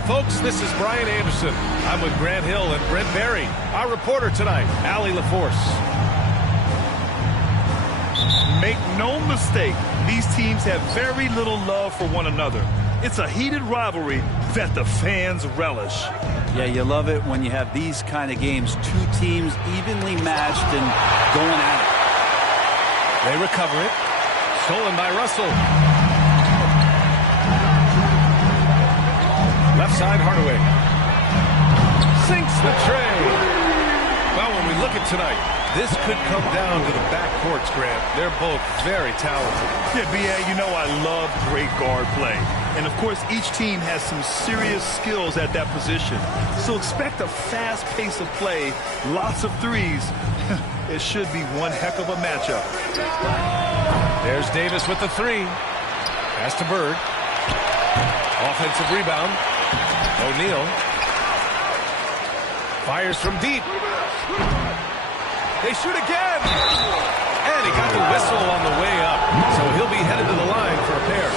Hi, folks. This is Brian Anderson. I'm with Grant Hill and Brent Barry. Our reporter tonight, Allie LaForce. Make no mistake, these teams have very little love for one another. It's a heated rivalry that the fans relish. Yeah, you love it when you have these kind of games. Two teams evenly matched and going at it. They recover it. Stolen by Russell. Left side, Hardaway. Sinks the tray. Well, when we look at tonight, this could come down to the backcourts, Grant. They're both very talented. Yeah, B.A., you know I love great guard play. And, of course, each team has some serious skills at that position. So expect a fast pace of play, lots of threes. It should be one heck of a matchup. There's Davis with the three. Pass to Bird. Offensive rebound. O'Neal. Fires from deep. They shoot again. And he got the whistle on the way up. So he'll be headed to the line for a pair.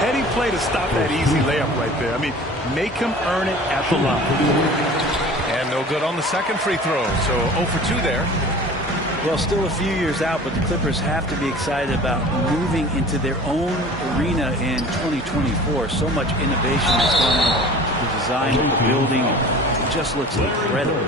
Heady play to stop that easy layup right there. I mean, make him earn it at the line. And no good on the second free throw. So 0 for 2 there. Well, still a few years out, but the Clippers have to be excited about moving into their own arena in 2024. So much innovation has gone into the design of the building. It just looks incredible.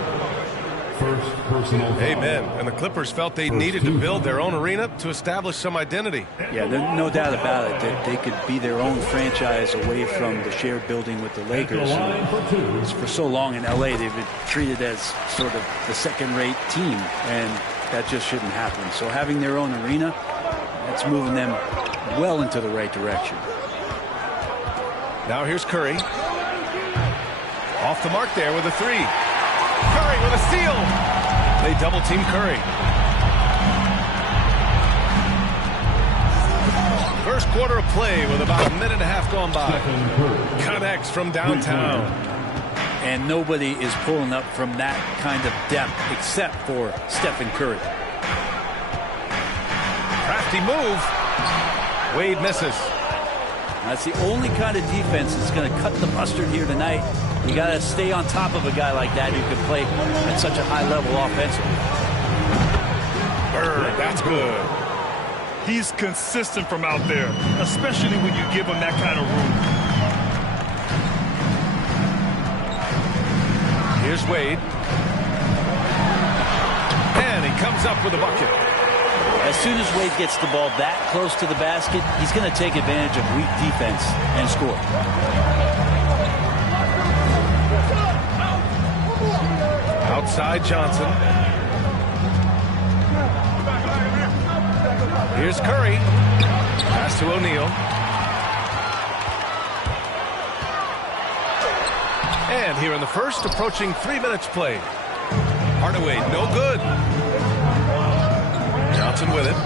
Amen. And the Clippers felt they needed to build their own arena to establish some identity. Yeah, there's no doubt about it that they could be their own franchise away from the shared building with the Lakers. And for so long in L.A., they've been treated as sort of the second-rate team, and that just shouldn't happen. So having their own arena, that's moving them well into the right direction. Now here's Curry. Off the mark there with a three. Curry with a steal. They double-team Curry. First quarter of play with about a minute and a half gone by. Connects from downtown. And nobody is pulling up from that kind of depth except for Stephen Curry. Crafty move. Wade misses. That's the only kind of defense that's going to cut the mustard here tonight. You got to stay on top of a guy like that who can play at such a high level offensively. Bird, that's good. He's consistent from out there, especially when you give him that kind of room. Here's Wade. And he comes up with a bucket. As soon as Wade gets the ball that close to the basket, he's going to take advantage of weak defense and score. Outside Johnson. Here's Curry. Pass to O'Neal. And here in the first, approaching 3 minutes played. Hardaway, no good. Johnson with it.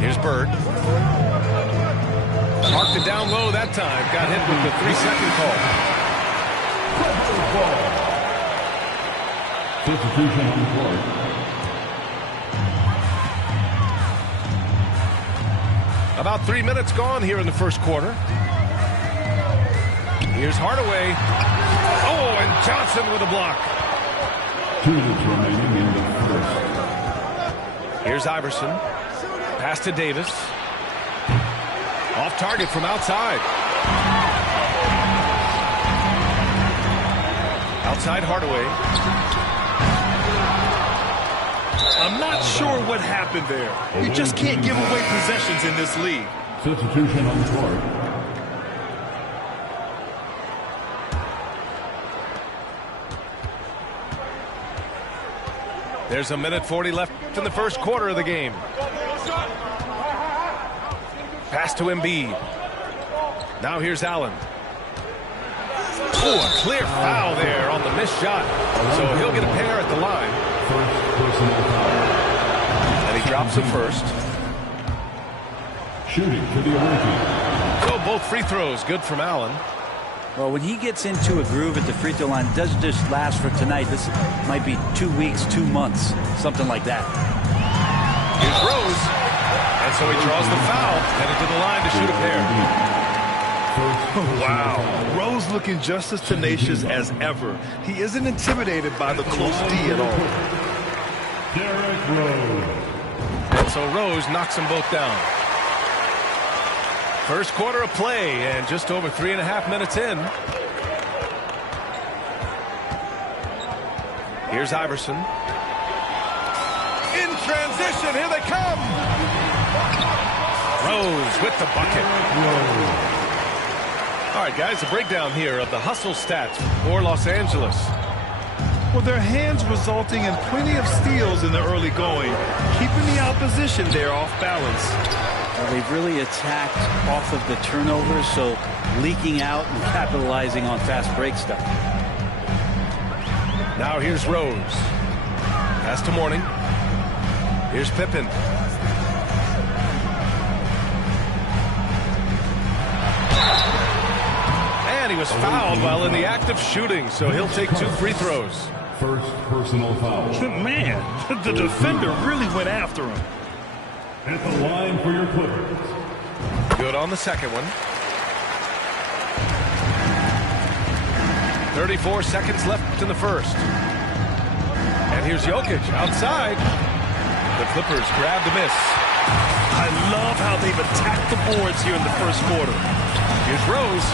Here's Bird. Marked it down low that time. Got hit with the 3-second call. Substitution on the court. About 3 minutes gone here in the first quarter. Here's Hardaway. Oh, and Johnson with a block. 2 minutes remaining in the first. Here's Iverson. Pass to Davis. Off target from outside. Outside Hardaway. I'm not sure what happened there. You just can't give away possessions in this league. Substitution on the court. There's a minute 40 left in the first quarter of the game. Pass to Embiid. Now here's Allen. Oh, a clear foul there on the missed shot. So he'll get a pair at the line. First personal foul. And he drops it first. Shooting for the away team. So both free throws good from Allen. Well, when he gets into a groove at the free throw line, it doesn't just last for tonight. This might be 2 weeks, 2 months, something like that. Here's Rose. And so he draws the foul, headed to the line to shoot a pair. Wow. Rose looking just as tenacious as ever. He isn't intimidated by the close D at all. Derrick Rose. And so Rose knocks them both down. First quarter of play and just over 3.5 minutes in. Here's Iverson. In transition, here they come. Rose with the bucket. All right, guys, a breakdown here of the hustle stats for Los Angeles. Well, their hands resulting in plenty of steals in the early going, keeping the opposition there off balance. Well, they've really attacked off of the turnovers, so leaking out and capitalizing on fast break stuff. Now here's Rose. Pass to Mourning. Here's Pippen. And he was fouled while in the act of shooting, so he'll take 2 free throws. First personal foul. Man, the defender really went after him. At the line for your Clippers. Good on the second one. 34 seconds left in the first. And here's Jokic outside. The Clippers grab the miss. I love how they've attacked the boards here in the first quarter. Here's Rose.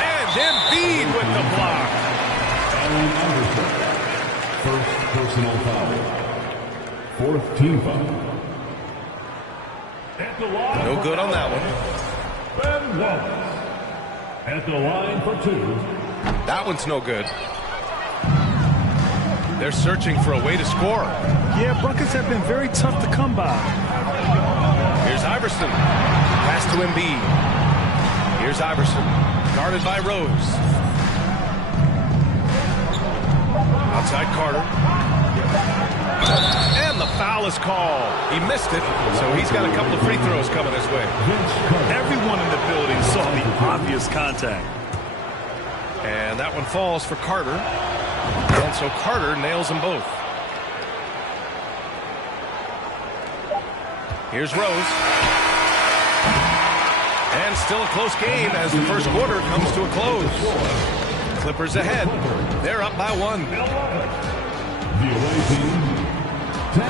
And Embiid with the block. Allen Iverson. First personal foul. Fourth team foul. At the line No good on that one. Ben Wallace. At the line for 2. That one's no good. They're searching for a way to score. Yeah, buckets have been very tough to come by. Here's Iverson. Pass to Embiid. Here's Iverson. Guarded by Rose. Outside Carter. And the foul is called. He missed it, so he's got a couple of free throws coming his way. Everyone in the building saw the obvious contact. And that one falls for Carter. And so Carter nails them both. Here's Rose. And still a close game as the first quarter comes to a close. Clippers ahead. They're up by 1. The away team, 10.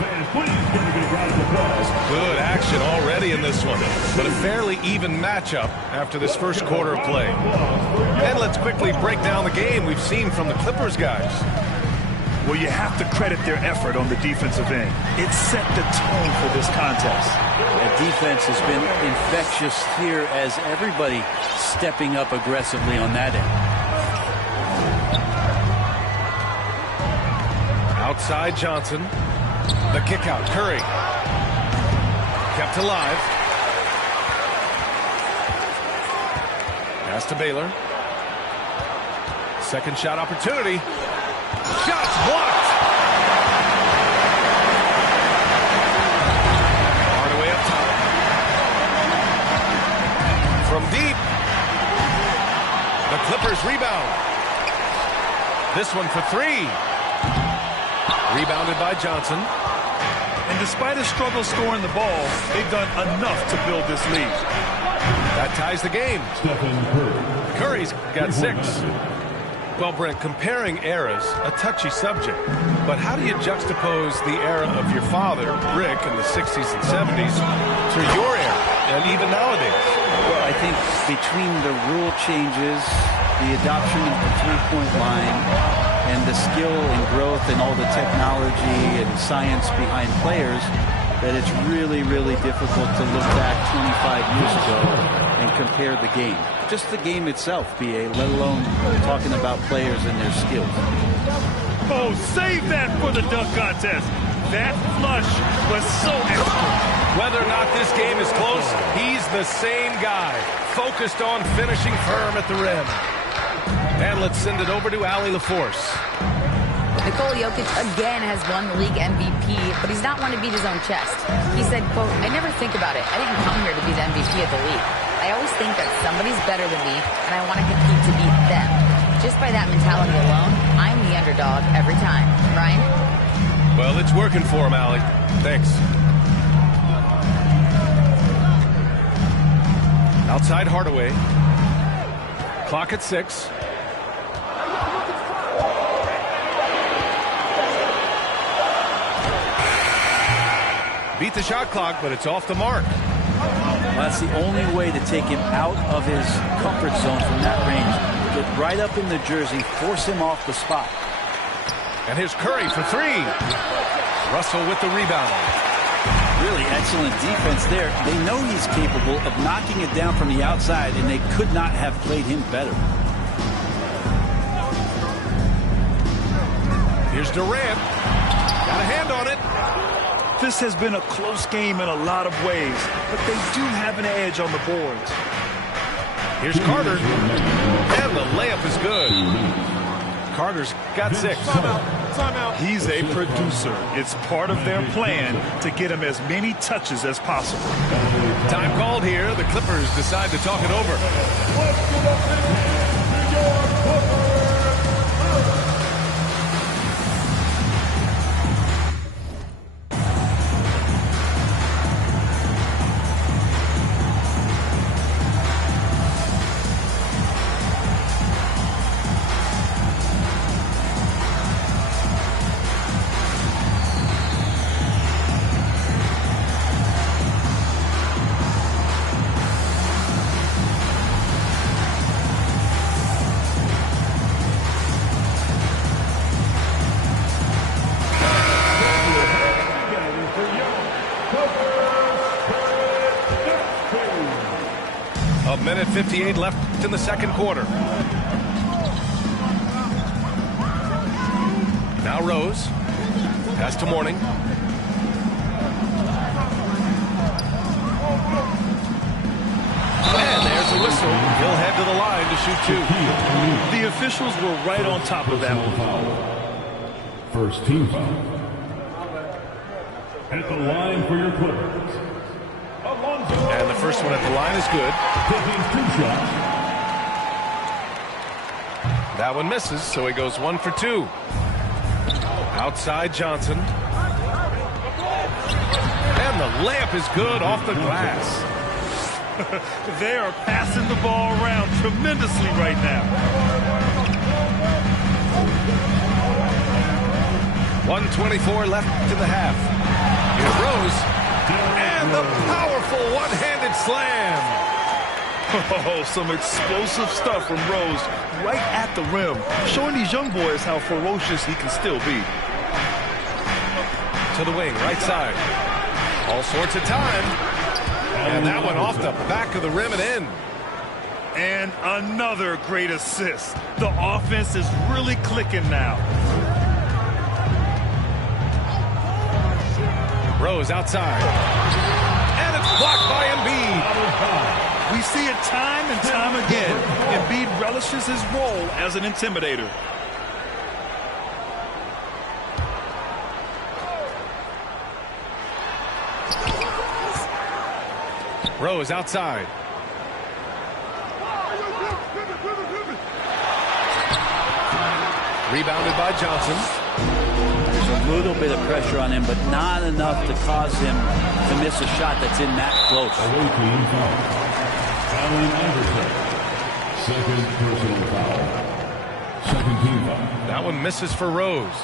Fans, please give a big round of applause. Good action already in this one, but a fairly even matchup after this first quarter of play. And let's quickly break down the game we've seen from the Clippers guys. Well, you have to credit their effort on the defensive end. It set the tone for this contest. The defense has been infectious here as everybody stepping up aggressively on that end. Outside Johnson. The kick out. Curry. Kept alive. Pass to Baylor. Second shot opportunity. Shots blocked. Hardaway up top. From deep. The Clippers rebound. This one for 3. Rebounded by Johnson. And despite a struggle scoring the ball, they've done enough to build this lead. That ties the game. Stephen Curry. Curry's got 6. Well, Brent, comparing eras, a touchy subject. But how do you juxtapose the era of your father, Rick, in the 60s and 70s to your era, and even nowadays? Well, I think between the rule changes, the adoption of the three-point line, and the skill and growth and all the technology and science behind players, that it's really, really difficult to look back 25 years ago and compare the game. Just the game itself, B.A., let alone talking about players and their skills. Oh, save that for the dunk contest. That flush was so excellent. Whether or not this game is close, he's the same guy, focused on finishing firm at the rim. And let's send it over to Allie LaForce. Nikola Jokic again has won the league MVP, but he's not one to beat his own chest. He said, quote, "I never think about it. I didn't come here to be the MVP of the league. I always think that somebody's better than me, and I want to compete to beat them. Just by that mentality alone, I'm the underdog every time." Ryan? Well, it's working for him, Allie. Thanks. Outside Hardaway. Clock at 6. Beat the shot clock, but it's off the mark. That's the only way to take him out of his comfort zone from that range. Get right up in the jersey, force him off the spot. And here's Curry for 3. Russell with the rebound. Really excellent defense there. They know he's capable of knocking it down from the outside, and they could not have played him better. Here's Durant. Got a hand on it. This has been a close game in a lot of ways, but they do have an edge on the boards. Here's Carter. And the layup is good. Carter's got 6. Timeout. He's a producer. It's part of their plan to get him as many touches as possible. Time called here. The Clippers decide to talk it over. A minute 58 left in the second quarter. Now Rose. Pass to Mourning. And there's the whistle. He'll head to the line to shoot 2. The officials were right on top of that one. First team foul. At the line for your Clippers. And the first one at the line is good. Taking 2 shots. That one misses, so he goes 1 for 2. Outside Johnson. And the layup is good off the glass. They are passing the ball around tremendously right now. 1:24 left in the half. Here's Rose. And the powerful one-handed slam. Oh, some explosive stuff from Rose right at the rim, showing these young boys how ferocious he can still be. To the wing, right side. All sorts of time. And that one off the back of the rim and in. And another great assist. The offense is really clicking now. Rose outside. And it's blocked by Embiid. We see it time and time again. Embiid relishes his role as an intimidator. Rose outside. Rebounded by Johnson. There's a little bit of pressure on him, but not enough to cause him to miss a shot that's in that close. Second personal foul. Second team foul. That one misses for Rose.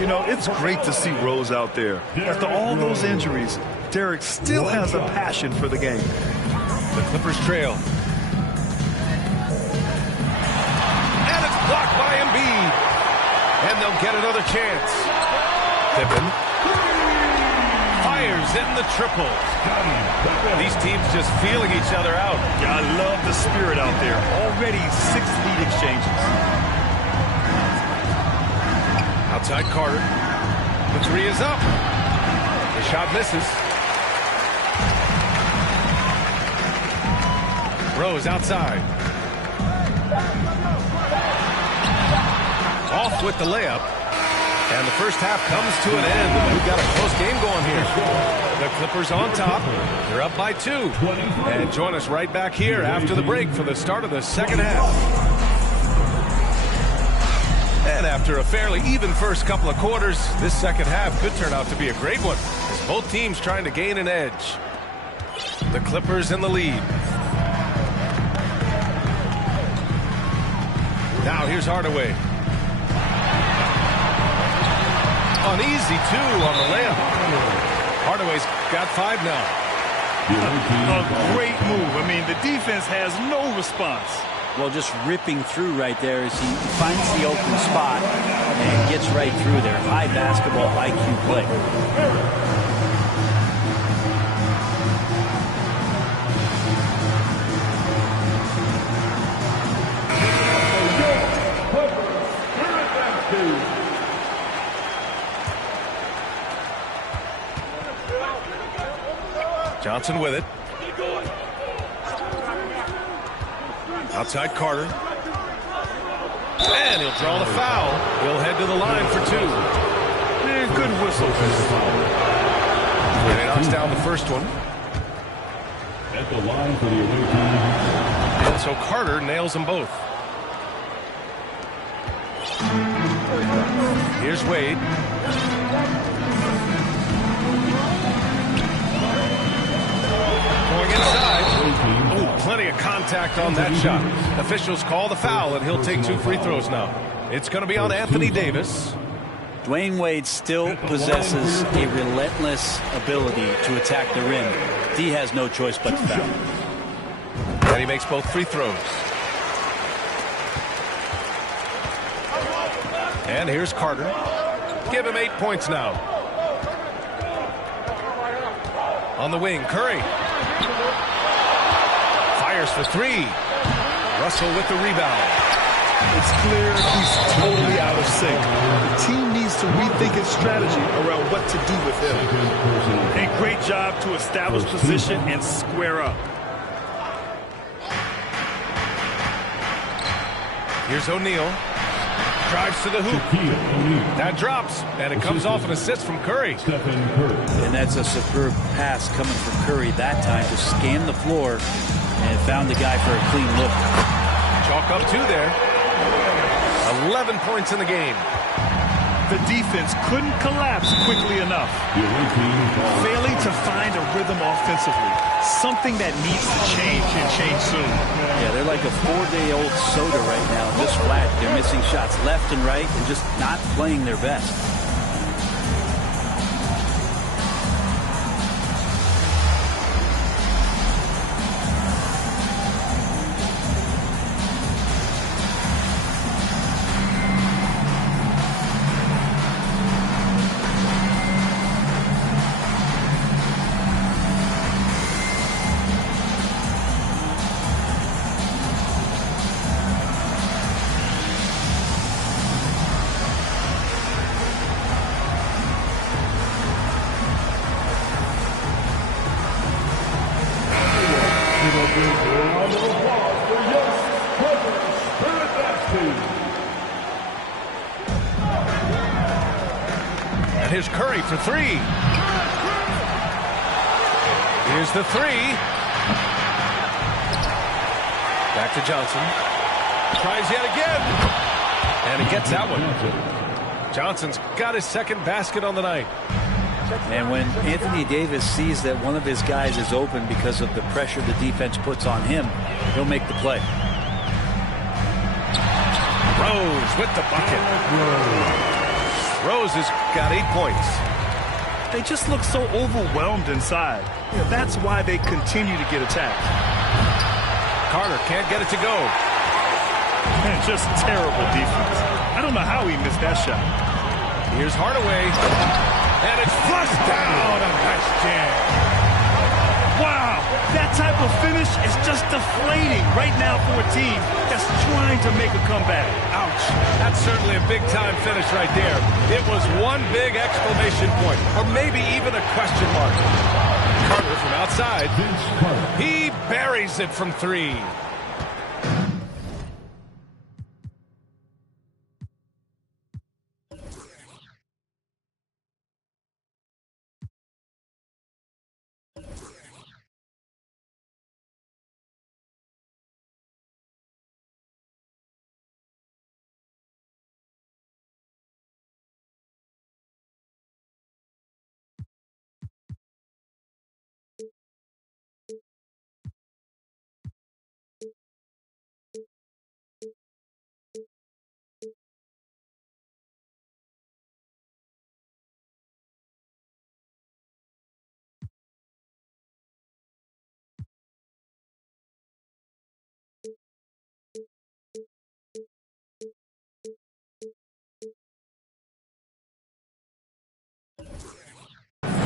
You know, it's great to see Rose out there. After all those injuries, Derek still has a passion for the game. The Clippers trail. And it's blocked by Embiid. And they'll get another chance. Pippen fires in the triple. These teams just feeling each other out. Yeah, I love the spirit out there. Already 6 lead exchanges. Outside Carter. The three is up. The shot misses. Rose outside. Off with the layup. And the first half comes to an end. We've got a close game going here. The Clippers on top. They're up by 2. And join us right back here after the break for the start of the second half. And after a fairly even first couple of quarters, this second half could turn out to be a great one, as both teams trying to gain an edge. The Clippers in the lead. Now here's Hardaway. An easy 2 on the layup. Hardaway's got 5 now. A great move. I mean, the defense has no response. Well, just ripping through right there as he finds the open spot and gets right through there. High basketball IQ play. Johnson with it. Outside Carter. And he'll draw the foul. He'll head to the line for 2. Good whistle. And he knocks down the first one. At the line for the away team. And so Carter nails them both. Here's Wade. Going inside. Oh, plenty of contact on that shot. Officials call the foul, and he'll take 2 free throws now. It's going to be on Anthony Davis. Dwayne Wade still possesses a relentless ability to attack the rim. D has no choice but to foul. And he makes both free throws. And here's Carter. Give him 8 points now. On the wing, Curry. Fires for 3. Russell with the rebound. It's clear he's totally out of sync. The team needs to rethink its strategy around what to do with him. A great job to establish position and square up. Here's O'Neal. Drives to the hoop. That drops, and it comes off an assist from Curry. And that's a superb pass coming from Curry that time to scan the floor and found the guy for a clean look. Chalk up 2 there. 11 points in the game. The defense couldn't collapse quickly enough. Failing to find a rhythm offensively. Something that needs to change and change soon. Yeah, they're like a 4-day-old soda right now, just flat. They're missing shots left and right and just not playing their best. And here's Curry for 3. Here's the 3. Back to Johnson. Tries yet again. And he gets that one. Johnson's got his second basket on the night. And when Anthony Davis sees that one of his guys is open because of the pressure the defense puts on him, he'll make the play. Rose with the bucket. Rose has got 8 points. They just look so overwhelmed inside. That's why they continue to get attacked. Carter can't get it to go. Man, just terrible defense. I don't know how he missed that shot. Here's Hardaway. And it's flushed down. A nice jam. Wow, that type of finish is just deflating right now for a team that's trying to make a comeback. Ouch. That's certainly a big-time finish right there. It was one big exclamation point, or maybe even a question mark. Carter from outside. He buries it from 3.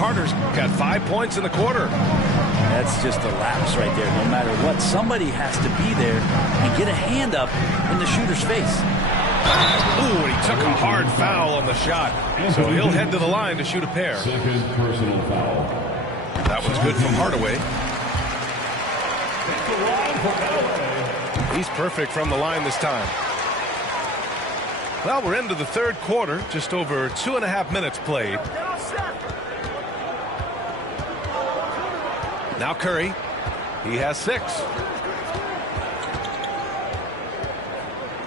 Carter's got 5 points in the quarter. That's just a lapse right there. No matter what, somebody has to be there and get a hand up in the shooter's face. Ooh, and he took a hard foul on the shot. So he'll head to the line to shoot a pair. Second personal foul. That one's good from Hardaway. He's perfect from the line this time. Well, we're into the third quarter. Just over 2.5 minutes played. Now Curry. He has 6.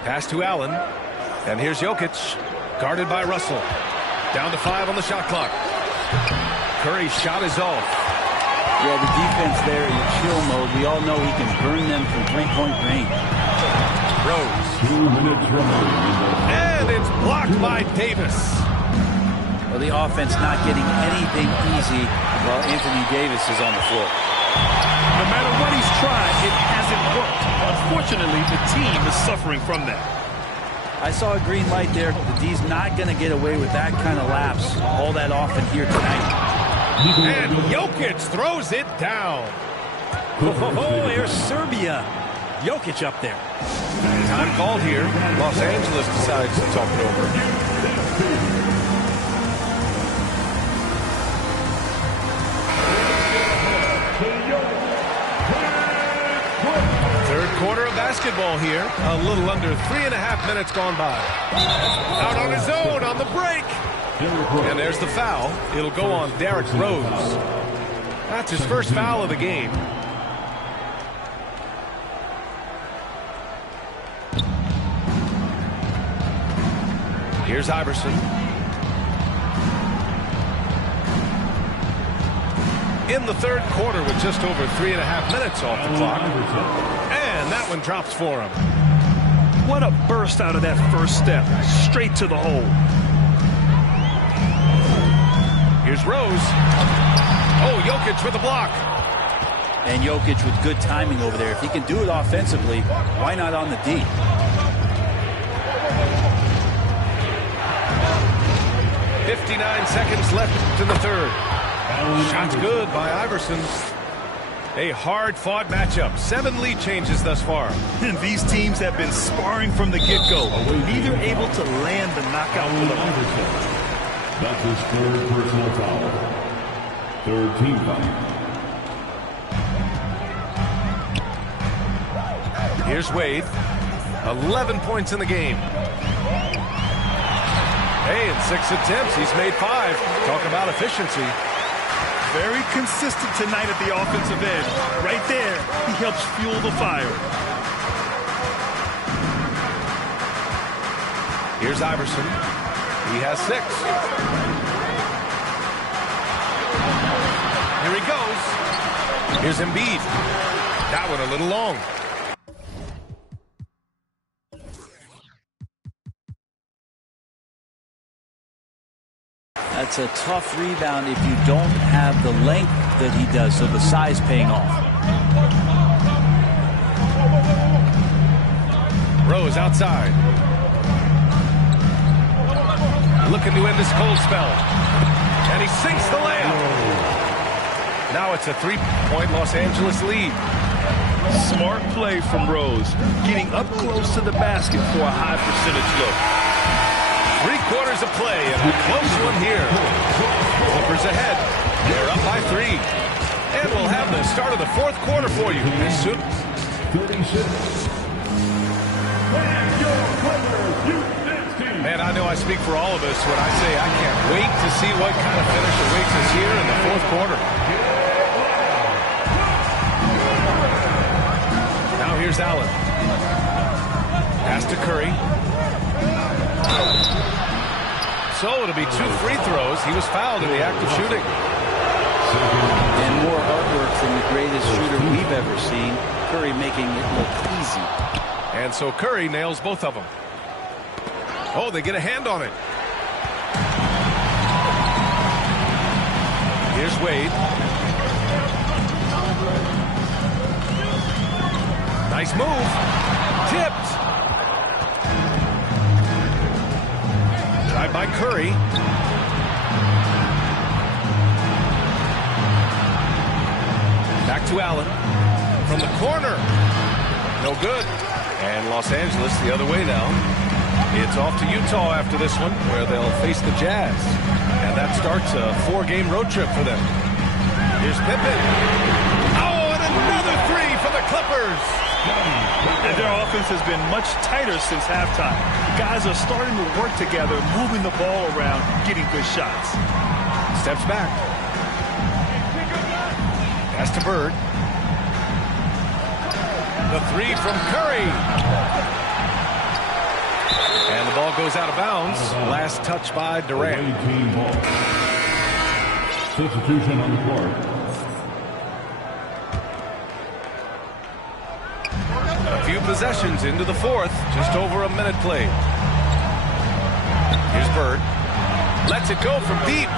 Pass to Allen. And here's Jokic. Guarded by Russell. Down to 5 on the shot clock. Curry's shot is off. Yeah, the defense there in chill mode. We all know he can burn them from three-point range. Rose. 2 minutes remaining. And it's blocked by Davis. Well, the offense not getting anything easy while Anthony Davis is on the floor. No matter what he's tried, it hasn't worked. Unfortunately, the team is suffering from that. I saw a green light there. The D's not going to get away with that kind of lapse all that often here tonight. And Jokic throws it down. Oh, there's Serbia. Jokic up there. Time called here. Los Angeles decides to talk it over. Third quarter of basketball here. A little under 3.5 minutes gone by. Out on his own on the break. And there's the foul. It'll go on Derrick Rose. That's his first foul of the game. Here's Iverson. In the third quarter with just over 3.5 minutes off the clock. And that one drops for him. What a burst out of that first step. Straight to the hole. Here's Rose. Oh, Jokic with a block. And Jokic with good timing over there. If he can do it offensively, why not on the D? .59 seconds left in the third. Shot's good by Iverson. A hard-fought matchup. 7 lead changes thus far. And these teams have been sparring from the get-go. Neither able to land the knockout blow. That's his third personal foul. Third team foul. Here's Wade. 11 points in the game. Hey, in 6 attempts, he's made 5. Talk about efficiency. Very consistent tonight at the offensive end. Right there, he helps fuel the fire. Here's Iverson. He has 6. Here he goes. Here's Embiid. That one a little long. That's a tough rebound if you don't have the length that he does, so the size paying off. Rose outside. Looking to end this cold spell. And he sinks the layup. Now it's a 3-point Los Angeles lead. Smart play from Rose. Getting up close to the basket for a high percentage look. 3 quarters of play and a close one here. Clippers ahead. They're up by 3. And we'll have the start of the fourth quarter for you as soon. 36. Man, I know I speak for all of us when I say I can't wait to see what kind of finish awaits us here in the fourth quarter. Now here's Allen. Pass to Curry. So it'll be 2 free throws. He was fouled in the act of shooting. And more artwork from the greatest shooter we've ever seen. Curry making it look easy. And so Curry nails both of them. Oh, they get a hand on it. Here's Wade. Nice move. Tipped. Drive by Curry. Back to Allen. From the corner. No good. And Los Angeles the other way now. It's off to Utah after this one, where they'll face the Jazz. And that starts a 4-game road trip for them. Here's Pippen. Oh, and another three for the Clippers. And their offense has been much tighter since halftime. Guys are starting to work together, moving the ball around, getting good shots. Steps back. Pass to Bird. The three from Curry. And the ball goes out of bounds. Last touch by Durant. Substitution on the court. A few possessions into the fourth. Just over a minute played. Here's Bird. Lets it go from deep.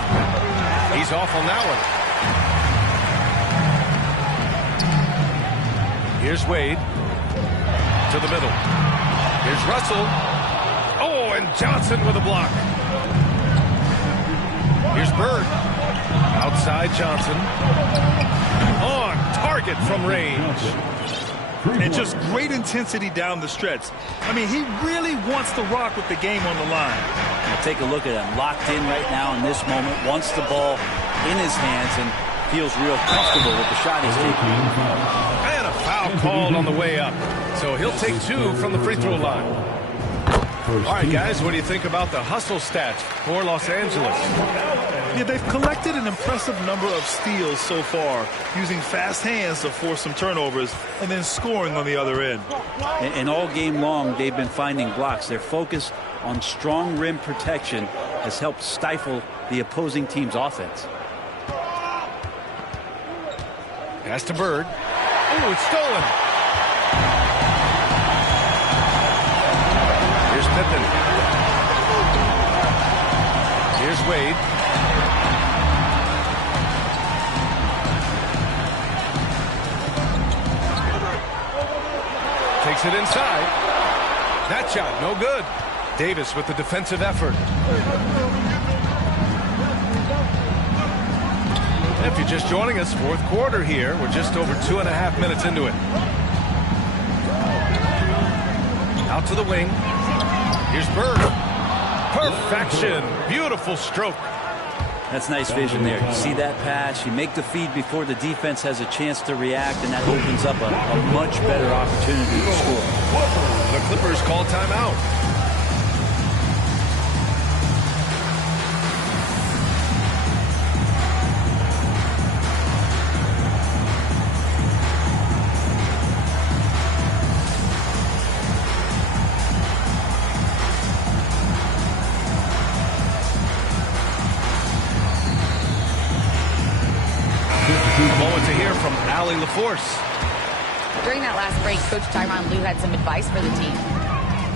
He's off on that one. Here's Wade. To the middle. Here's Russell. Oh, and Johnson with a block. Here's Bird. Outside Johnson. On target from range. And just great intensity down the stretch. I mean, he really wants to rock with the game on the line. Now take a look at him. Locked in right now in this moment. Wants the ball in his hands and feels real comfortable with the shot he's taking. And a foul called on the way up. So he'll take 2 from the free throw line. All right, guys, what do you think about the hustle stats for Los Angeles? Yeah, they've collected an impressive number of steals so far, using fast hands to force some turnovers and then scoring on the other end. And all game long, they've been finding blocks. Their focus on strong rim protection has helped stifle the opposing team's offense. Pass to Bird. Oh, it's stolen. Here's Pippen. Here's Wade. Takes it inside. That shot, no good. Davis with the defensive effort. If you're just joining us, fourth quarter here. We're just over 2.5 minutes into it. Out to the wing. Here's Bird. Perfection. Beautiful stroke. That's nice vision there. You see that pass, you make the feed before the defense has a chance to react, and that opens up a much better opportunity to score. The Clippers call timeout. Force. During that last break, Coach Tyronn Lue had some advice for the team.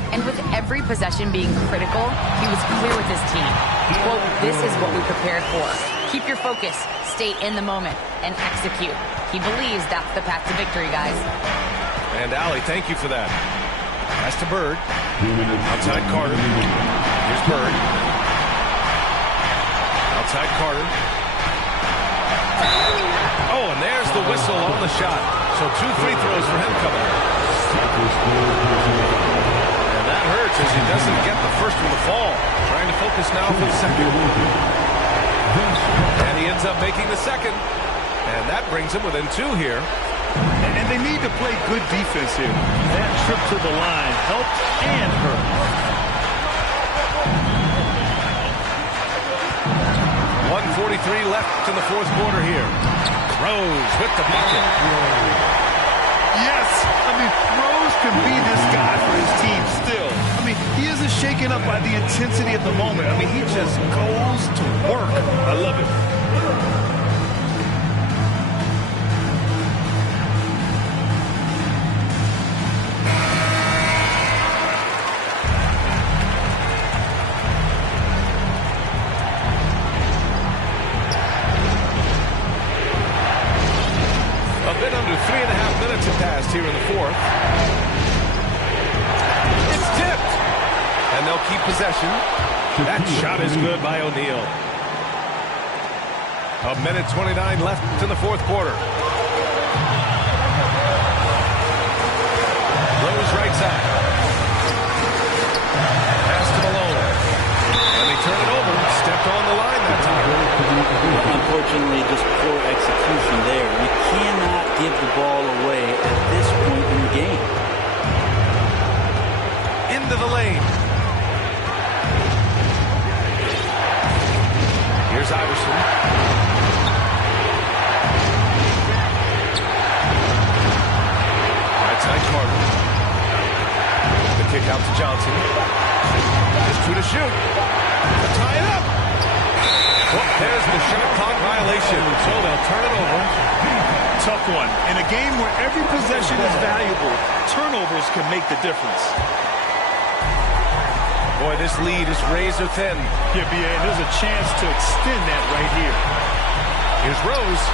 And with every possession being critical, he was clear with his team. Quote, "This is what we prepared for. Keep your focus, stay in the moment, and execute." He believes that's the path to victory, guys. And Allie, thank you for that. Pass to Bird. Outside Carter. Here's Bird. Outside Carter. Oh, and there's the whistle on the shot. So 2 free throws for him coming. And that hurts as he doesn't get the first one to fall. Trying to focus now for the second. And he ends up making the second. And that brings him within 2 here. And they need to play good defense here. That trip to the line helped and hurt. 1:43 left in the fourth quarter here. Rose with the bucket. Yes, I mean, Rose can be this guy for his team still. I mean, he isn't shaken up by the intensity at the moment. I mean, he just goes to work. I love it. Here in the fourth. It's tipped. And they'll keep possession. That shot is good by O'Neal. 1:29 left in the fourth quarter. the ball away at this point in the game. Into the lane. Here's Iverson. Right side Carter. The kick out to Johnson. Just two to shoot. To tie it up. Oh, there's the shot clock violation. So they'll turn it over. Tough one. In a game where every possession is valuable, turnovers can make the difference. Boy, this lead is razor thin. Yeah, BA, and there's a chance to extend that right here. Here's Rose.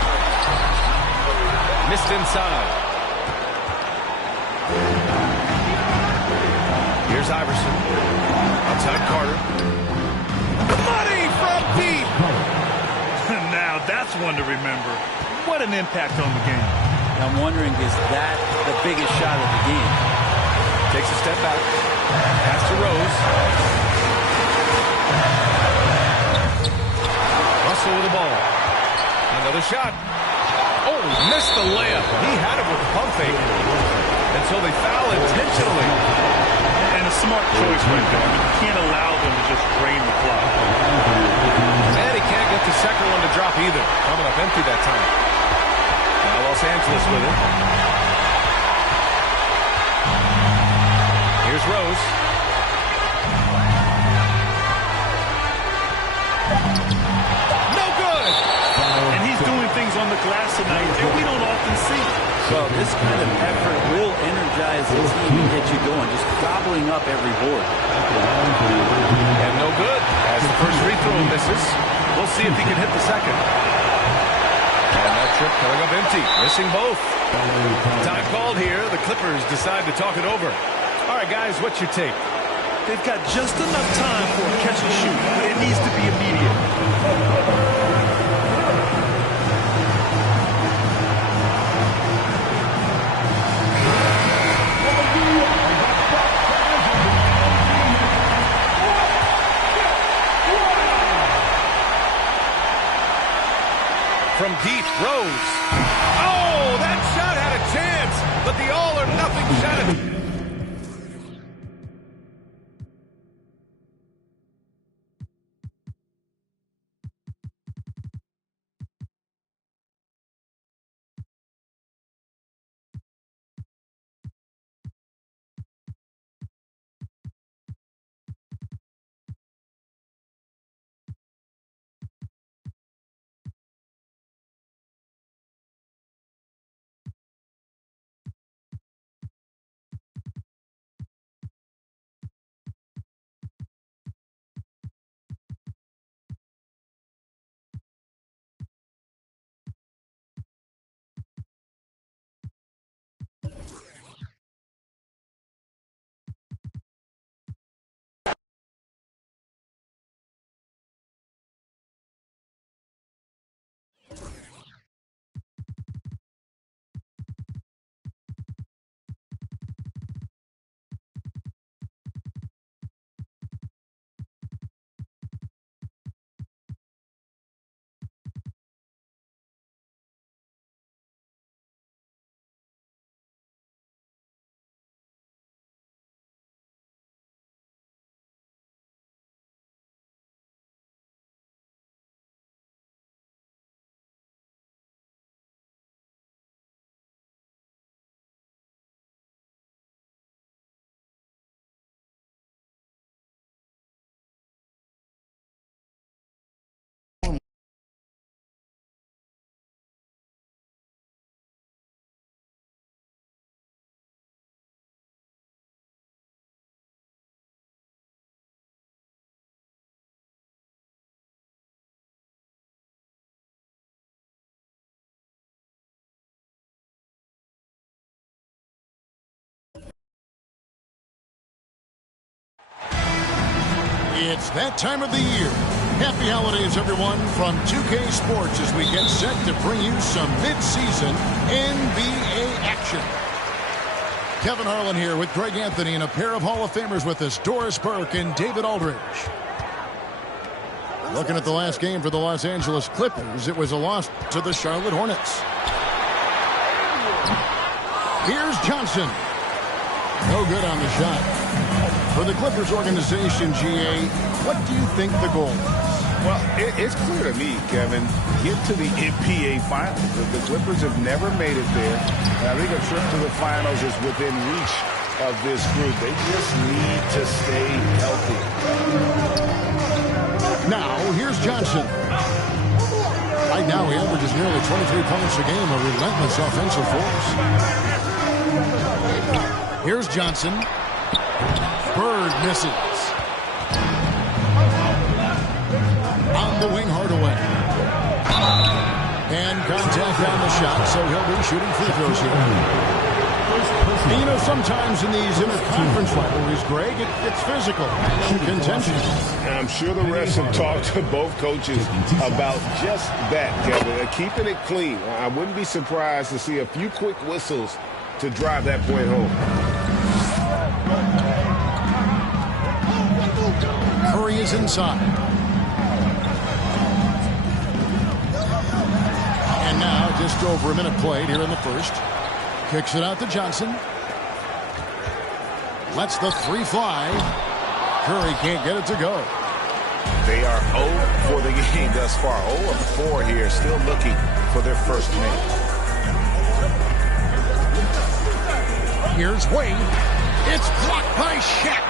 Missed inside. Here's Iverson. Outside Carter. Money from deep. Now that's one to remember. What an impact on the game. I'm wondering, is that the biggest shot of the game? Takes a step back. Pass to Rose. Russell with the ball. Another shot. Oh, missed the layup. He had it with the pump fake. And so they foul intentionally. And a smart choice right there. You can't allow them to just drain the clock. And he can't get the second one to drop either. Coming up empty that time. Now Los Angeles with it. Here's Rose. No good! And he's doing things on the glass tonight that we don't often see. Well, this kind of effort will energize the team and get you going, just gobbling up every board. And no good, as the first free throw misses. We'll see if he can hit the second. And that trip coming up empty, missing both. Time called here. The Clippers decide to talk it over. All right, guys, what's your take? They've got just enough time for a catch and shoot, but it needs to be immediate. From deep, Rose. Oh, that shot had a chance, but the all-or-nothing shot. It's that time of the year. Happy holidays, everyone, from 2K Sports as we get set to bring you some mid-season NBA action. Kevin Harlan here with Greg Anthony and a pair of Hall of Famers with us, Doris Burke and David Aldridge. Looking at the last game for the Los Angeles Clippers, it was a loss to the Charlotte Hornets. Here's Johnson. No good on the shot. For the Clippers organization, GA, what do you think the goal is? Well, it's clear to me, Kevin, get to the NBA Finals. The Clippers have never made it there. And I think a trip to the Finals is within reach of this group. They just need to stay healthy. Now, here's Johnson. Right now, he averages nearly 23 points a game, a relentless offensive force. Here's Johnson. Bird misses. On the wing, Hardaway. And contact on the shot, so he'll be shooting free throws here. And you know, sometimes in these interconference rivalries, Greg, it's physical, contentious. And I'm sure the refs have talked to both coaches about just that, Kevin. Keeping it clean. I wouldn't be surprised to see a few quick whistles to drive that point home. Curry is inside. And now just over a minute played here in the first. Kicks it out to Johnson. Lets the three fly. Curry can't get it to go. They are 0 for the game thus far. 0 of 4 here, still looking for their first win. Here's Wade. It's blocked by Shaq.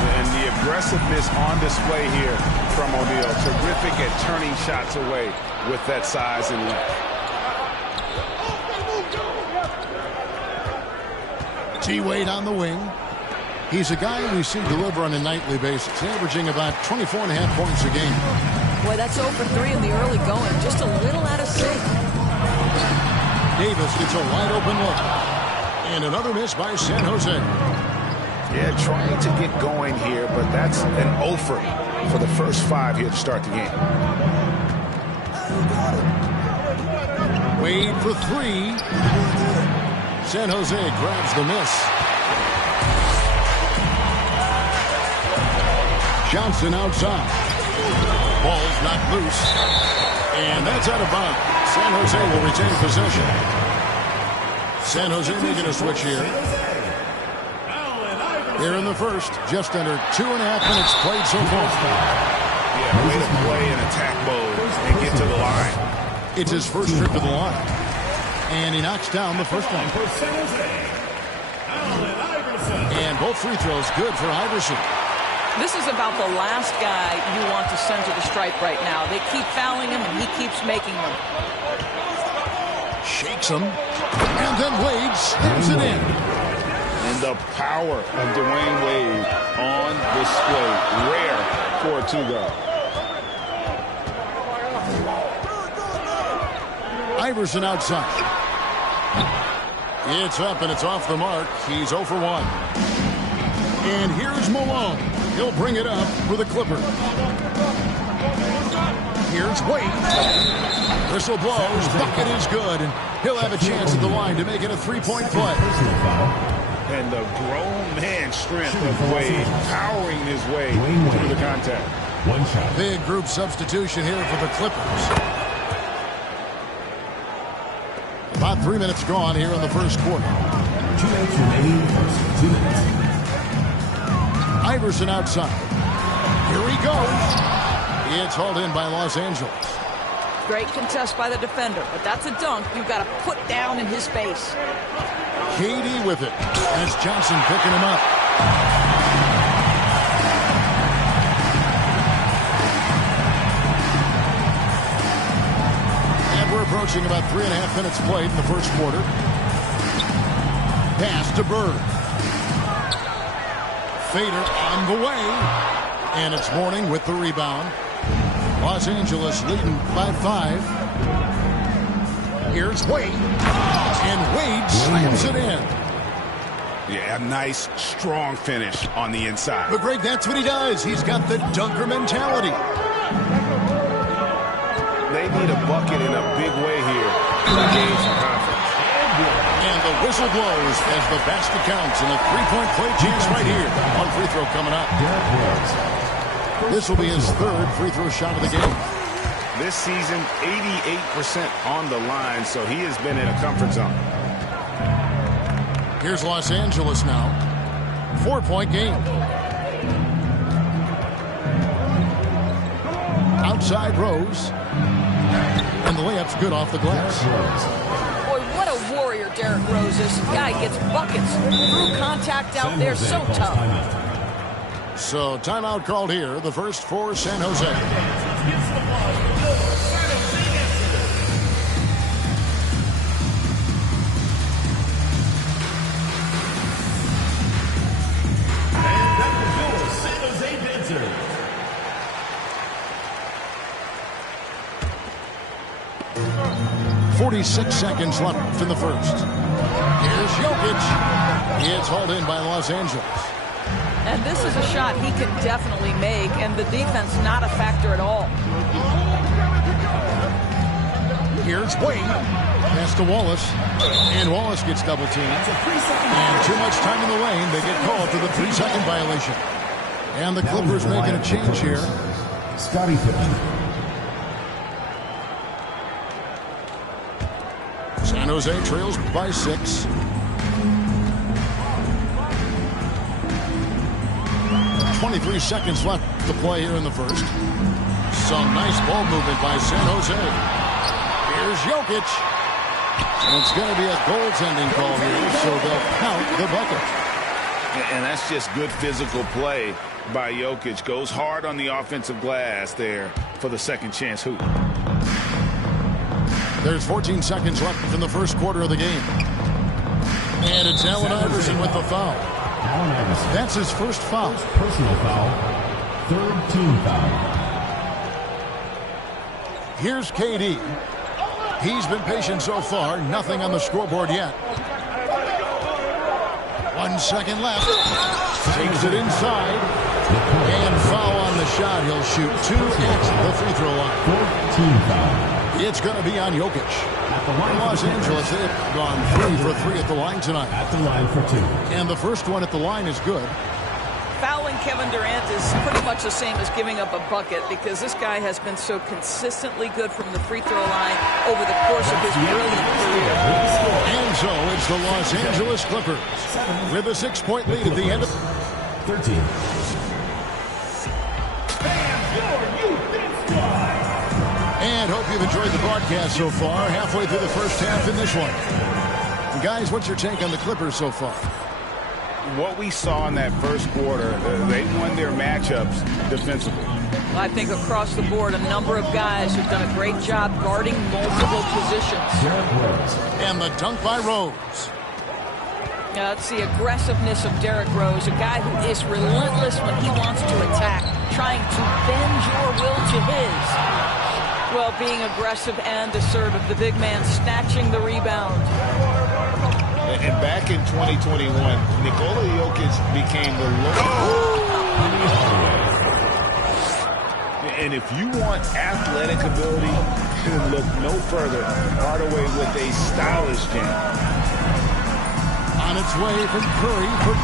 And the aggressiveness on display here from O'Neal. Terrific at turning shots away with that size and length. T-Wade on the wing. He's a guy we see deliver on a nightly basis, averaging about 24.5 points a game. Boy, that's 0 for 3 in the early going. Just a little out of sync. Davis gets a wide open look. And another miss by San Jose. Yeah, trying to get going here, but that's an offer for the first 5 here to start the game. Wade for 3. San Jose grabs the miss. Johnson outside. Ball's not loose. And that's out of bounds. San Jose will retain possession. San Jose making a switch here. Here in the first, just under 2.5 minutes played so far. Yeah, way to play in attack mode and get to the line. It's his first trip to the line. And he knocks down the first one. And both free throws good for Iverson. This is about the last guy you want to send to the stripe right now. They keep fouling him, and he keeps making them. Shakes him. And then Wade slams it in. And the power of Dwayne Wade on display. Rare for a two-guard. Iverson outside. It's up and it's off the mark. He's 0 for 1. And here's Malone. He'll bring it up for the Clippers. Here's Wade. Whistle blows. Bucket is good. And he'll have a chance at the line to make it a three-point play. And the grown man strength of Wade powering his way through the contact. One shot. Big group substitution here for the Clippers. About 3 minutes gone here in the first quarter. 2 minutes remaining. 2 minutes. Iverson outside. Here he goes. It's hauled in by Los Angeles. Great contest by the defender, but that's a dunk you've got to put down in his face. KD with it. And it's Johnson picking him up. And we're approaching about 3.5 minutes played in the first quarter. Pass to Bird. Fader on the way. And it's Mourning with the rebound. Los Angeles leading by 5. Here's Wade. And Wade slams it in. Yeah, a nice, strong finish on the inside. But Greg, that's what he does. He's got the dunker mentality. They need a bucket in a big way here to gain some confidence. And the whistle blows as the basket counts, and a three-point play chance right here. One free throw coming up. This will be his third free throw shot of the game. This season, 88% on the line, so he has been in a comfort zone. Here's Los Angeles now. 4-point game. Outside Rose. And the layup's good off the glass. Boy, what a warrior Derrick Rose is. The guy gets buckets through contact out there. So tough. So timeout called here. The first for San Jose. 46 seconds left in the first. Here's Jokic. It's hauled in by Los Angeles. And this is a shot he can definitely make, and the defense not a factor at all. Here's Wade. Pass to Wallace. And Wallace gets double teamed. And too much time in the lane. They get called for the 3-second violation. And the Clippers making a change here. Scottie Pippen. San Jose trails by 6. .23 seconds left to play here in the first. Some nice ball movement by San Jose. Here's Jokic. And it's going to be a goaltending call here, so they'll count the bucket. And that's just good physical play by Jokic. Goes hard on the offensive glass there for the second chance hoop. There's 14 seconds left in the first quarter of the game. And it's Allen Iverson with the foul. Allen Iverson. That's his first foul. First personal foul. Third team foul. Here's KD. He's been patient so far. Nothing on the scoreboard yet. 1 second left. Takes it inside. And foul on the shot. He'll shoot 2 at the free throw line. Fourth team foul. It's going to be on Jokic. At the line Los Angeles, they've gone 3 for 3 at the line tonight. At the line for 2. And the first one at the line is good. Fouling Kevin Durant is pretty much the same as giving up a bucket because this guy has been so consistently good from the free throw line over the course of his brilliant career. And so it's the Los Angeles Clippers with a 6-point lead at the end of 13. And hope you've enjoyed the broadcast so far. Halfway through the first half in this one. And guys, what's your take on the Clippers so far? What we saw in that first quarter, they won their matchups defensively. I think across the board, a number of guys have done a great job guarding multiple positions. And the dunk by Rose. It's the aggressiveness of Derrick Rose, a guy who is relentless when he wants to attack, trying to bend your will to his. Well, being aggressive and assertive, the big man snatching the rebound. And back in 2021, Nikola Jokic became the And if you want athletic ability, then look no further. Hardaway with a stylish jam. On its way from Curry for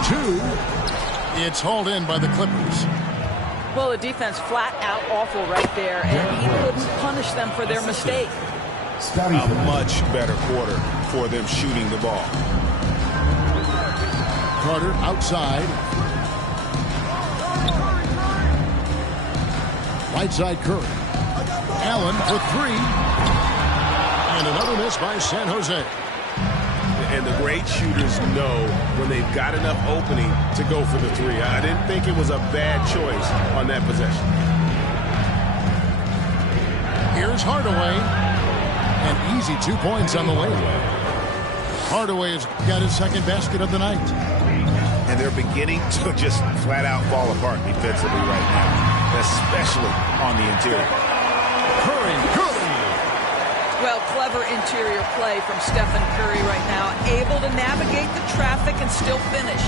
2. It's hauled in by the Clippers. Well, the defense flat out awful right there, and he couldn't punish them for their mistake. A much better quarter for them shooting the ball. Carter outside. Right side Curry. Allen for 3. And another miss by San Jose. And the great shooters know when they've got enough opening to go for the 3. I didn't think it was a bad choice on that possession. Here's Hardaway. An easy 2 points on the way. Hardaway has got his second basket of the night. And they're beginning to just flat out fall apart defensively right now, especially on the interior. Curry. Well, clever interior play from Stephen Curry right now, able to navigate the traffic and still finish.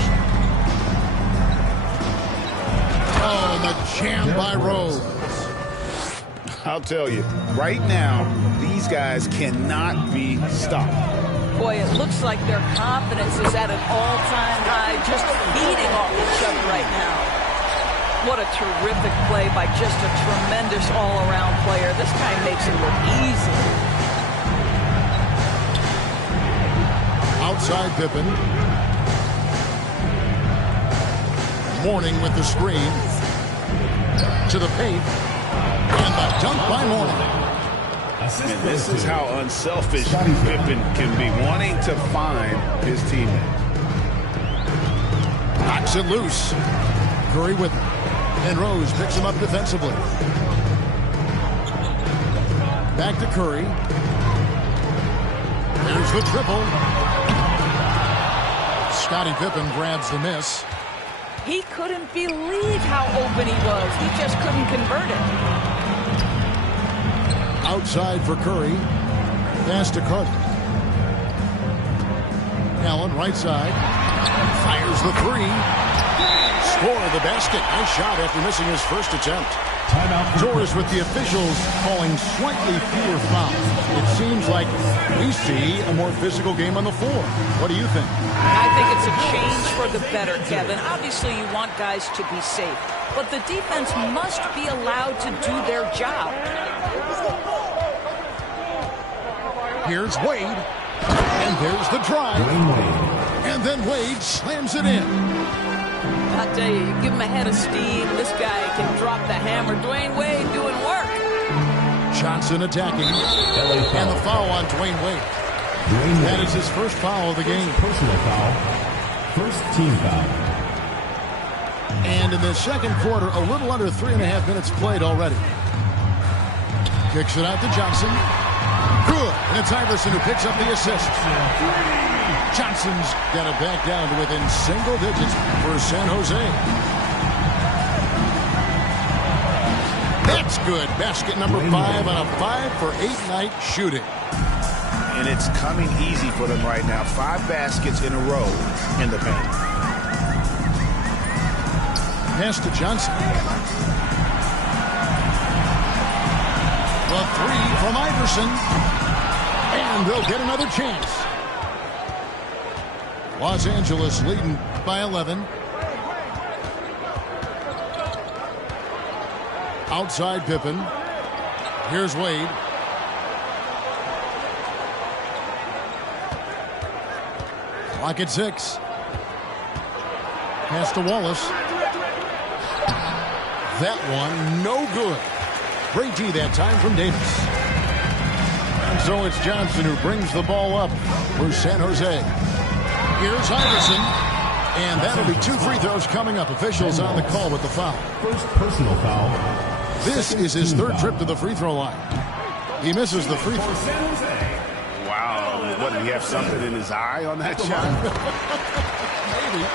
Oh, and the jam by Rose. I'll tell you, right now, these guys cannot be stopped. Boy, it looks like their confidence is at an all-time high, just feeding off each other right now. What a terrific play by just a tremendous all-around player. This guy makes it look easy. Outside Pippen. Mourning with the screen. To the paint. And the dunk by Mourning. And this is how unselfish Pippen can be, wanting to find his teammate. Knocks it loose. Curry with it. And Rose picks him up defensively. Back to Curry. There's the triple. Scottie Pippen grabs the miss. He couldn't believe how open he was. He just couldn't convert it. Outside for Curry. Pass to Carter. Allen right side. Fires the three. Score the basket. Nice shot after missing his first attempt. Torres with the officials calling slightly fewer fouls. It seems like we see a more physical game on the floor. What do you think? I think it's a change for the better, Kevin. Obviously, you want guys to be safe, but the defense must be allowed to do their job. Here's Wade. And there's the drive. And then Wade slams it in. I'll tell you, you give him a head of steam, this guy can drop the hammer. Dwayne Wade doing work. Johnson attacking. And the foul on Dwayne Wade. That is his first foul of the game. Personal foul. First team foul. And in the second quarter, a little under 3.5 minutes played already. Kicks it out to Johnson. Good. And it's Iverson who picks up the assist. Johnson's got it back down to within single digits for San Jose. That's good. Basket number 5 on a 5-for-8 night shooting. And it's coming easy for them right now. 5 baskets in a row in the paint. Pass to Johnson. The three from Iverson. And they'll get another chance. Los Angeles leading by 11. Outside Pippen. Here's Wade. Clock at 6. Pass to Wallace. That one, no good. Great D that time from Davis. And so it's Johnson who brings the ball up for San Jose. Here's Iverson. And that'll be 2 free throws coming up. Officials on the call with the foul. First personal foul. This is his third trip to the free throw line. He misses the free throw. Wow. What, did he have something in his eye on that shot? Maybe.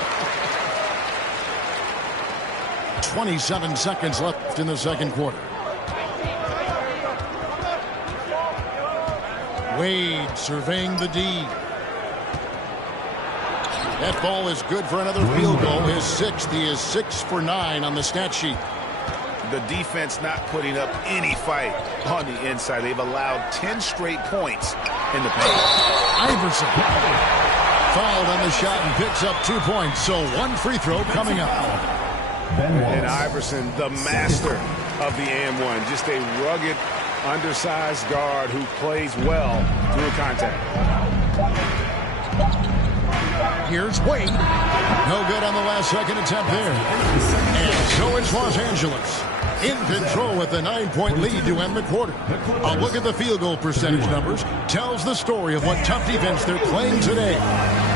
27 seconds left in the second quarter. Wade surveying the D. That ball is good for another field goal. His 6th. He is 6 for 9 on the stat sheet. The defense not putting up any fight on the inside. They've allowed 10 straight points in the paint. Iverson fouled on the shot and picks up 2 points. So 1 free throw coming up. And Iverson, the master of the and-one. Just a rugged, undersized guard who plays well through contact. Here's Wade. No good on the last second attempt there. And so it's Los Angeles in control with a 9-point lead to end the quarter. A look at the field goal percentage numbers tells the story of what tough defense they're playing today.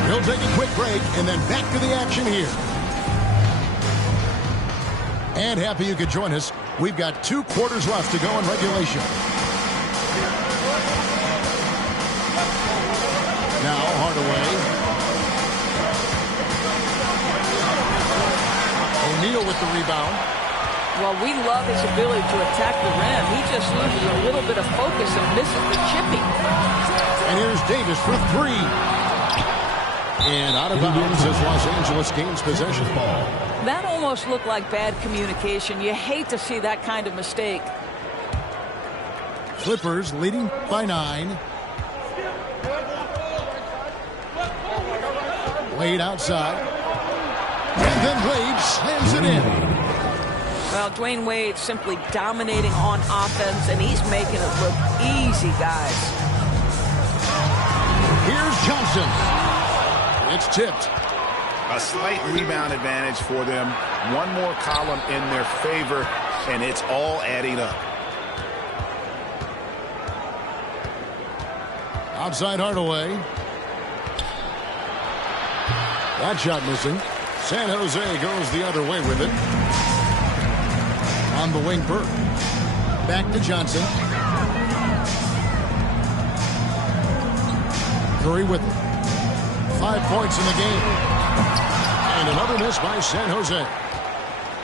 We'll take a quick break and then back to the action here. And happy you could join us. We've got 2 quarters left to go in regulation. Now Hardaway. O'Neal with the rebound. Well, we love his ability to attack the rim. He just loses a little bit of focus and misses the chipping. And here's Davis for 3. And out of bounds as Los Angeles gains possession. That almost looked like bad communication. You hate to see that kind of mistake. Clippers leading by 9. Wade outside. And then Wade slams it in. Well, Dwayne Wade simply dominating on offense, and he's making it look easy, guys. Here's Johnson. It's tipped. A slight rebound advantage for them One more column in their favor, and it's all adding up. Outside Hardaway. That shot missing. San Jose goes the other way with it. On the wing, Burke. Back to Johnson. Curry with it. 5 points in the game. And another miss by San Jose.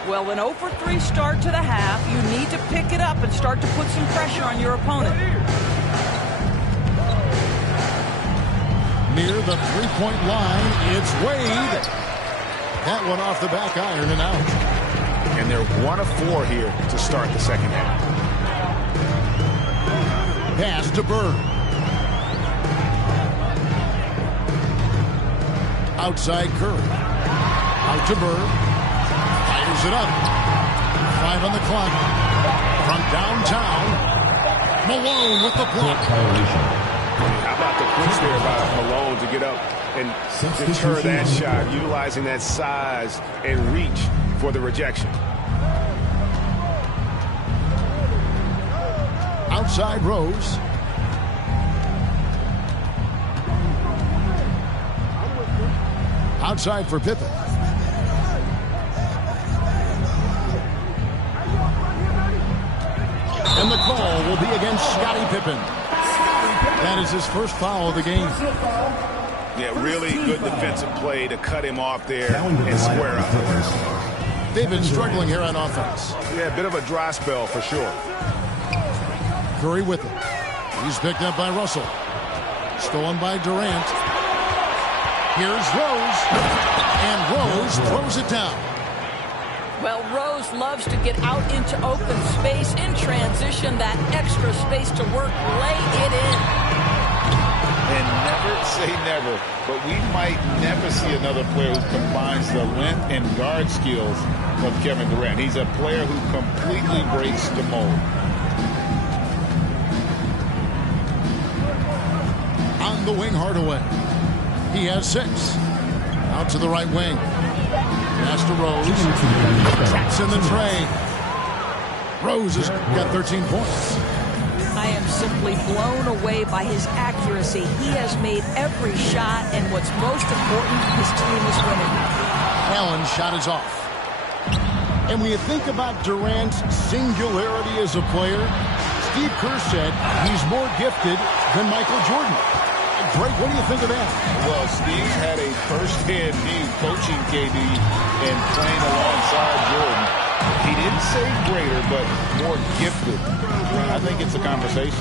Well, an 0-for-3 start to the half. You need to pick it up and start to put some pressure on your opponent. Near the three-point line, it's Wade. That one off the back iron and out. And they're 1 of 4 here to start the second half. Pass to Bird. Outside Curry. Out to Bird. Fires it up. 5 on the clock. From downtown, Malone with the block. How about the quick there by Malone to get up and deter that shot, utilizing that size and reach for the rejection. Outside Rose. Outside for Pippen. And the call will be against Scottie Pippen. That is his first foul of the game. Yeah, really good defensive play to cut him off there and square up. They've been struggling here on offense. Yeah, a bit of a dry spell for sure. Curry with it. He's picked up by Russell. Stolen by Durant. Here's Rose. And Rose throws it down. Well, Rose loves to get out into open space in transition, that extra space to work, lay it in. And never say never, but we might never see another player who combines the length and guard skills of Kevin Durant. He's a player who completely breaks the mold. On the wing, Hardaway. He has 6. Out to the right wing. Pass to Rose. Traps in the tray. Rose has got 13 points. I am simply blown away by his accuracy. He has made every shot, and what's most important, his team is winning. Allen's shot is off. And when you think about Durant's singularity as a player, Steve Kerr said he's more gifted than Michael Jordan. Drake, what do you think of that? Well, Steve had a first-hand view coaching KD and playing alongside Jordan. He didn't say greater, but more gifted. I think it's a conversation.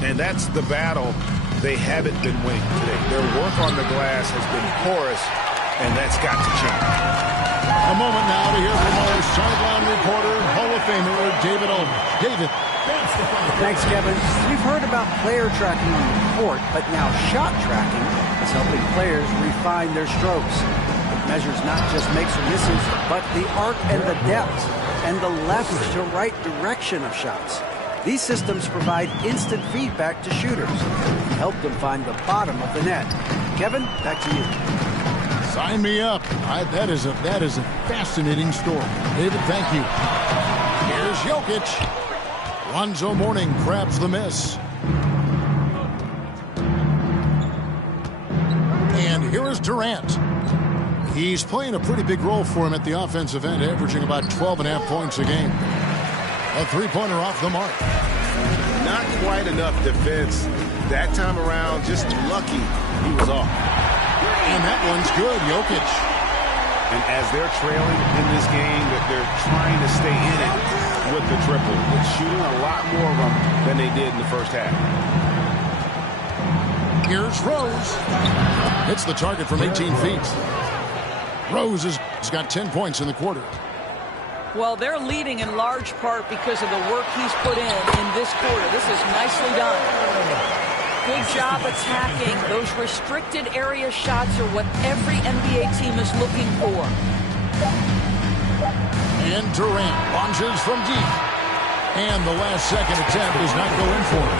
And that's the battle they haven't been winning today. Their work on the glass has been porous, and that's got to change. A moment now to hear from our sideline reporter, Hall of Famer David Olden. David. Thanks, Kevin. We've heard about player tracking on the court, but now shot tracking is helping players refine their strokes. It measures not just makes or misses, but the arc and the depth, and the left to right direction of shots. These systems provide instant feedback to shooters and help them find the bottom of the net. Kevin, back to you. Sign me up. That is a fascinating story. David, thank you. Here's Jokic. Lonzo Mourning grabs the miss. And here is Durant. He's playing a pretty big role for him at the offensive end, averaging about 12.5 points a game. A three-pointer off the mark. Not quite enough defense. That time around, just lucky he was off. And that one's good, Jokic. And as they're trailing in this game, they're trying to stay in it with the triple. They're shooting a lot more of them than they did in the first half. Here's Rose. Hits the target from 18 feet. Rose has got 10 points in the quarter. Well, they're leading in large part because of the work he's put in this quarter. This is nicely done. Good job attacking. Those restricted area shots are what every NBA team is looking for. And Durant launches from deep. And the last second attempt does not go in for him.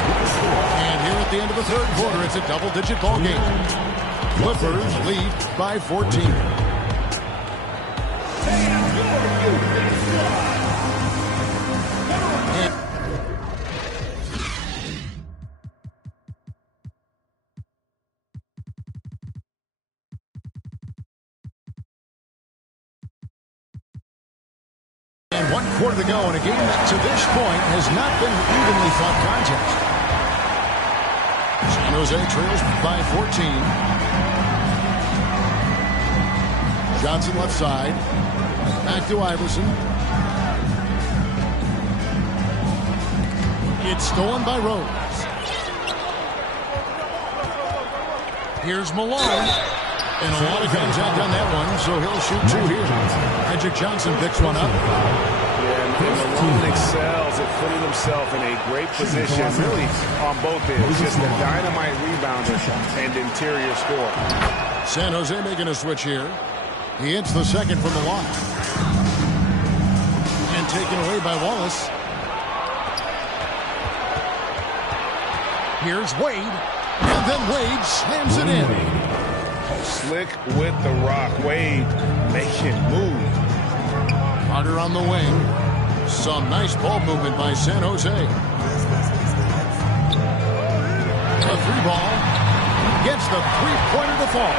And here at the end of the third quarter, it's a double-digit ball game. Clippers lead by 14. And 1 quarter to go in a game that to this point has not been an evenly fought contest. San Jose trails by 14. Johnson left side. Back to Iverson. It's stolen by Rose. Here's Malone. And a lot of contact on that one, so he'll shoot 2 here. Magic Johnson picks one up. Yeah, and Malone excels at putting himself in a great position, really on both ends. Just a dynamite rebounder and interior scorer. San Jose making a switch here. He hits the second from the line. And taken away by Wallace. Here's Wade. And then Wade slams it in. Slick with the rock. Wade making move. Carter on the wing. Some nice ball movement by San Jose. A 3 ball. Gets the 3-pointer to fall.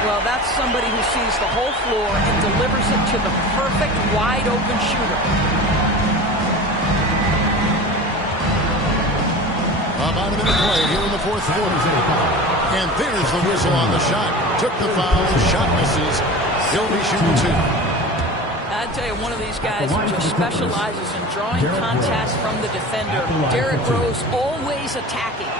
Well, that's somebody who sees the whole floor and delivers it to the perfect wide-open shooter. About a minute play here in the 4th quarter. And there's the whistle on the shot. Took the foul. Shot misses. He'll be shooting 2. I'd tell you, one of these guys who just specializes in drawing contact from the defender. Derrick Rose always attacking.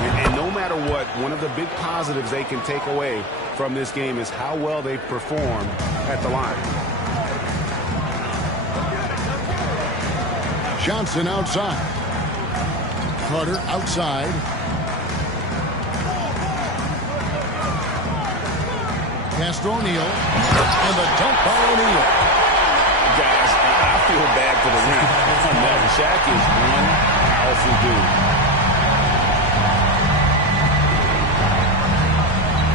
And no matter what, one of the big positives they can take away from this game is how well they perform at the line. Johnson outside. Carter outside. Castro O'Neal. And the dunk by O'Neal. Guys, I feel bad for the ring. Shaq is one powerful dude.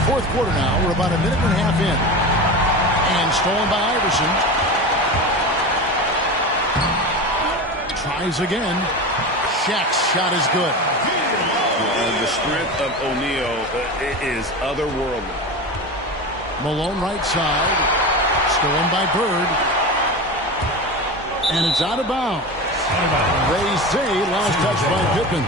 4th quarter now. We're about a minute and a half in. And stolen by Iverson. Tries again. Shaq's shot is good. The strength of O'Neal is otherworldly. Malone right side. Stolen by Bird. And it's out of bounds. They say last touch by Pippen.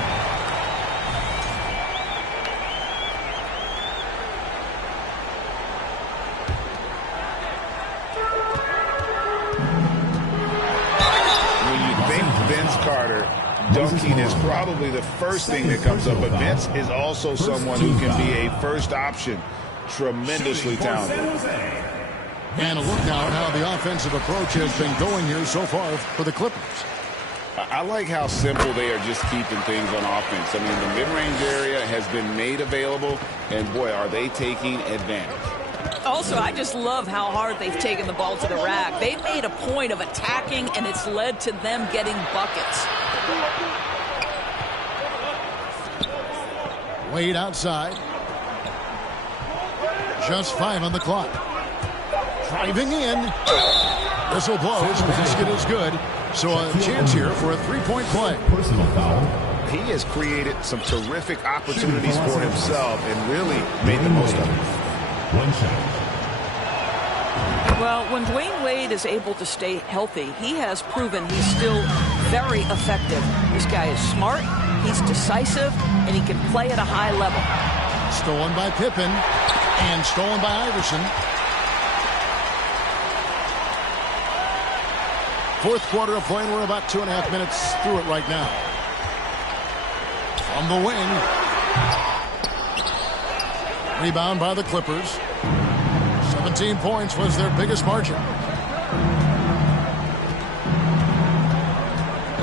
Dunking is probably the first thing that comes up, but Vince is also someone who can be a first option. Tremendously talented. And a look now at how the offensive approach has been going here so far for the Clippers. I like how simple they are just keeping things on offense. I mean, the mid-range area has been made available, and boy, are they taking advantage. Also, I just love how hard they've taken the ball to the rack. They've made a point of attacking, and it's led to them getting buckets. Wade outside. Just 5 on the clock. Driving in. Whistle blows. Basket is good. So a chance here for a 3-point play. Personal foul. He has created some terrific opportunities for himself and really made the most of it. 1 shot. Well, when Dwayne Wade is able to stay healthy, he has proven he's still very effective. This guy is smart, he's decisive, and he can play at a high level. Stolen by Pippen and stolen by Iverson. 4th quarter of play, and we're about 2.5 minutes through it right now. From the wing. Rebound by the Clippers. 17 points was their biggest margin.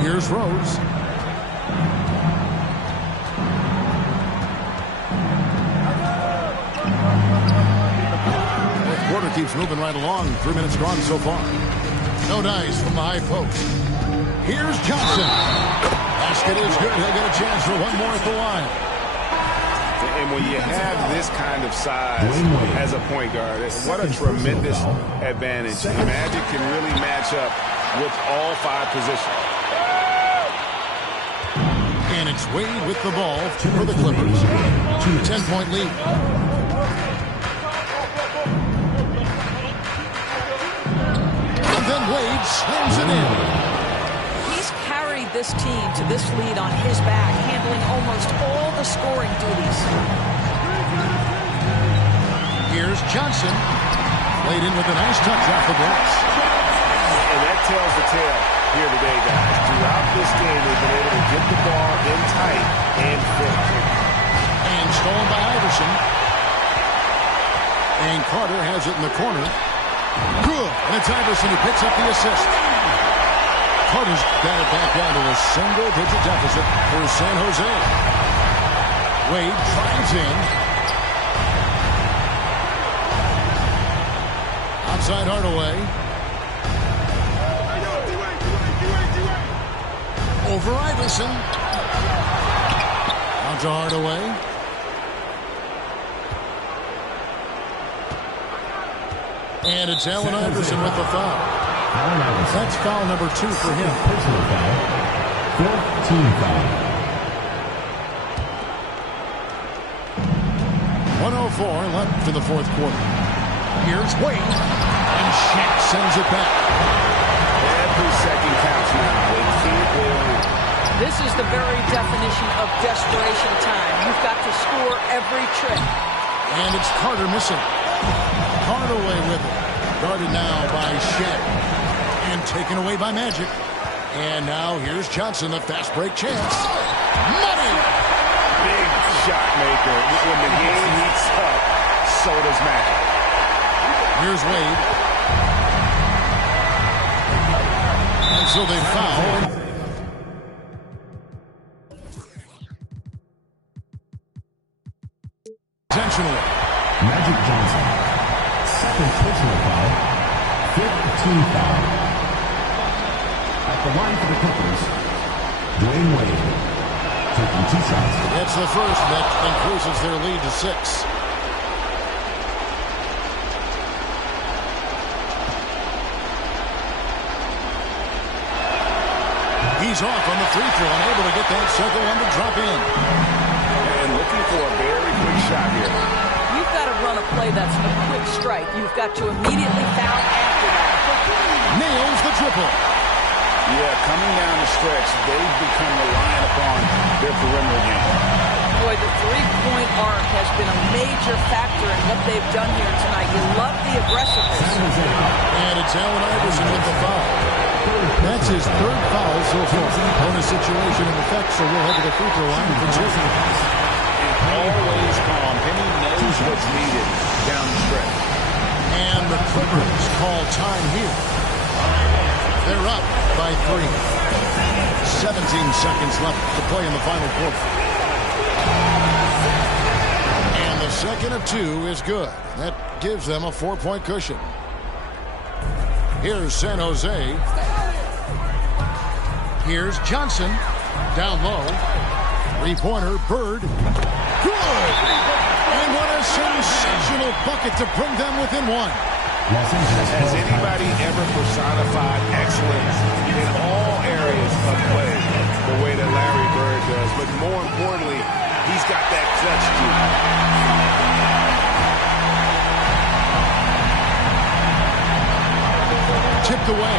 Here's Rose. Fourth quarter keeps moving right along. 3 minutes gone so far. No dice from the high post. Here's Johnson. Basket is good. He'll get a chance for one more at the line. And when you have this kind of size as a point guard, what a tremendous advantage. The Magic can really match up with all 5 positions. And it's Wade with the ball for the Clippers. 10-point lead. And then Wade slams it in. He's carried this team to this lead on his back, handling almost all the scoring duties. Here's Johnson. Played in with a nice touch off the glass. And that tells the tale here today, guys. Throughout this game, they've been able to get the ball in tight and finish. And stolen by Iverson. And Carter has it in the corner. Good. And it's Iverson who picks up the assist. Carter's got it back down to a single-digit deficit for San Jose. Wade drives in. Outside Hardaway. Over Iverson. On to Hardaway. And it's Allen Iverson with the foul. That's foul number 2 for him. Personal foul. 4th team foul. 1:04 left in the 4th quarter. Here's Wade. And Shaq sends it back. Every second counts now. They can't win. This is the very definition of desperation time. You've got to score every trick. And it's Carter missing. Hardaway with it. Guarded now by Shaq. And taken away by Magic. And now here's Johnson, the fast break chance. Money! Big shot maker. When the game heats up, so does Magic. Here's Wade. And so they foul. Intentionally. Magic Johnson. 2nd personal foul. 5th team foul. At the line for the Clippers, Dwayne Wade. Taking 2 shots. It's the first that increases their lead to 6. He's off on the free throw and able to get that second one to drop in. And looking for a very quick shot here. You've got to run a play that's a quick strike. You've got to immediately foul after that. Nails the triple. Yeah, coming down the stretch, they've become reliant upon their perimeter game. Boy, the three-point arc has been a major factor in what they've done here tonight. You love the aggressiveness. And it's Allen Iverson with the foul. That's his 3rd foul so far. Bonus situation in effect, so we'll head to the free throw line for 2. And always calm. Penny knows what's needed down the stretch. And the Clippers call time here. They're up by 3. 17 seconds left to play in the final quarter. And the second of 2 is good. That gives them a 4-point cushion. Here's San Jose. Here's Johnson. Down low. 3-pointer. Bird. Good! And what a sensational bucket to bring them within 1. Has anybody ever personified excellence in all areas of play the way that Larry Bird does? But more importantly, he's got that clutch too. Tipped away.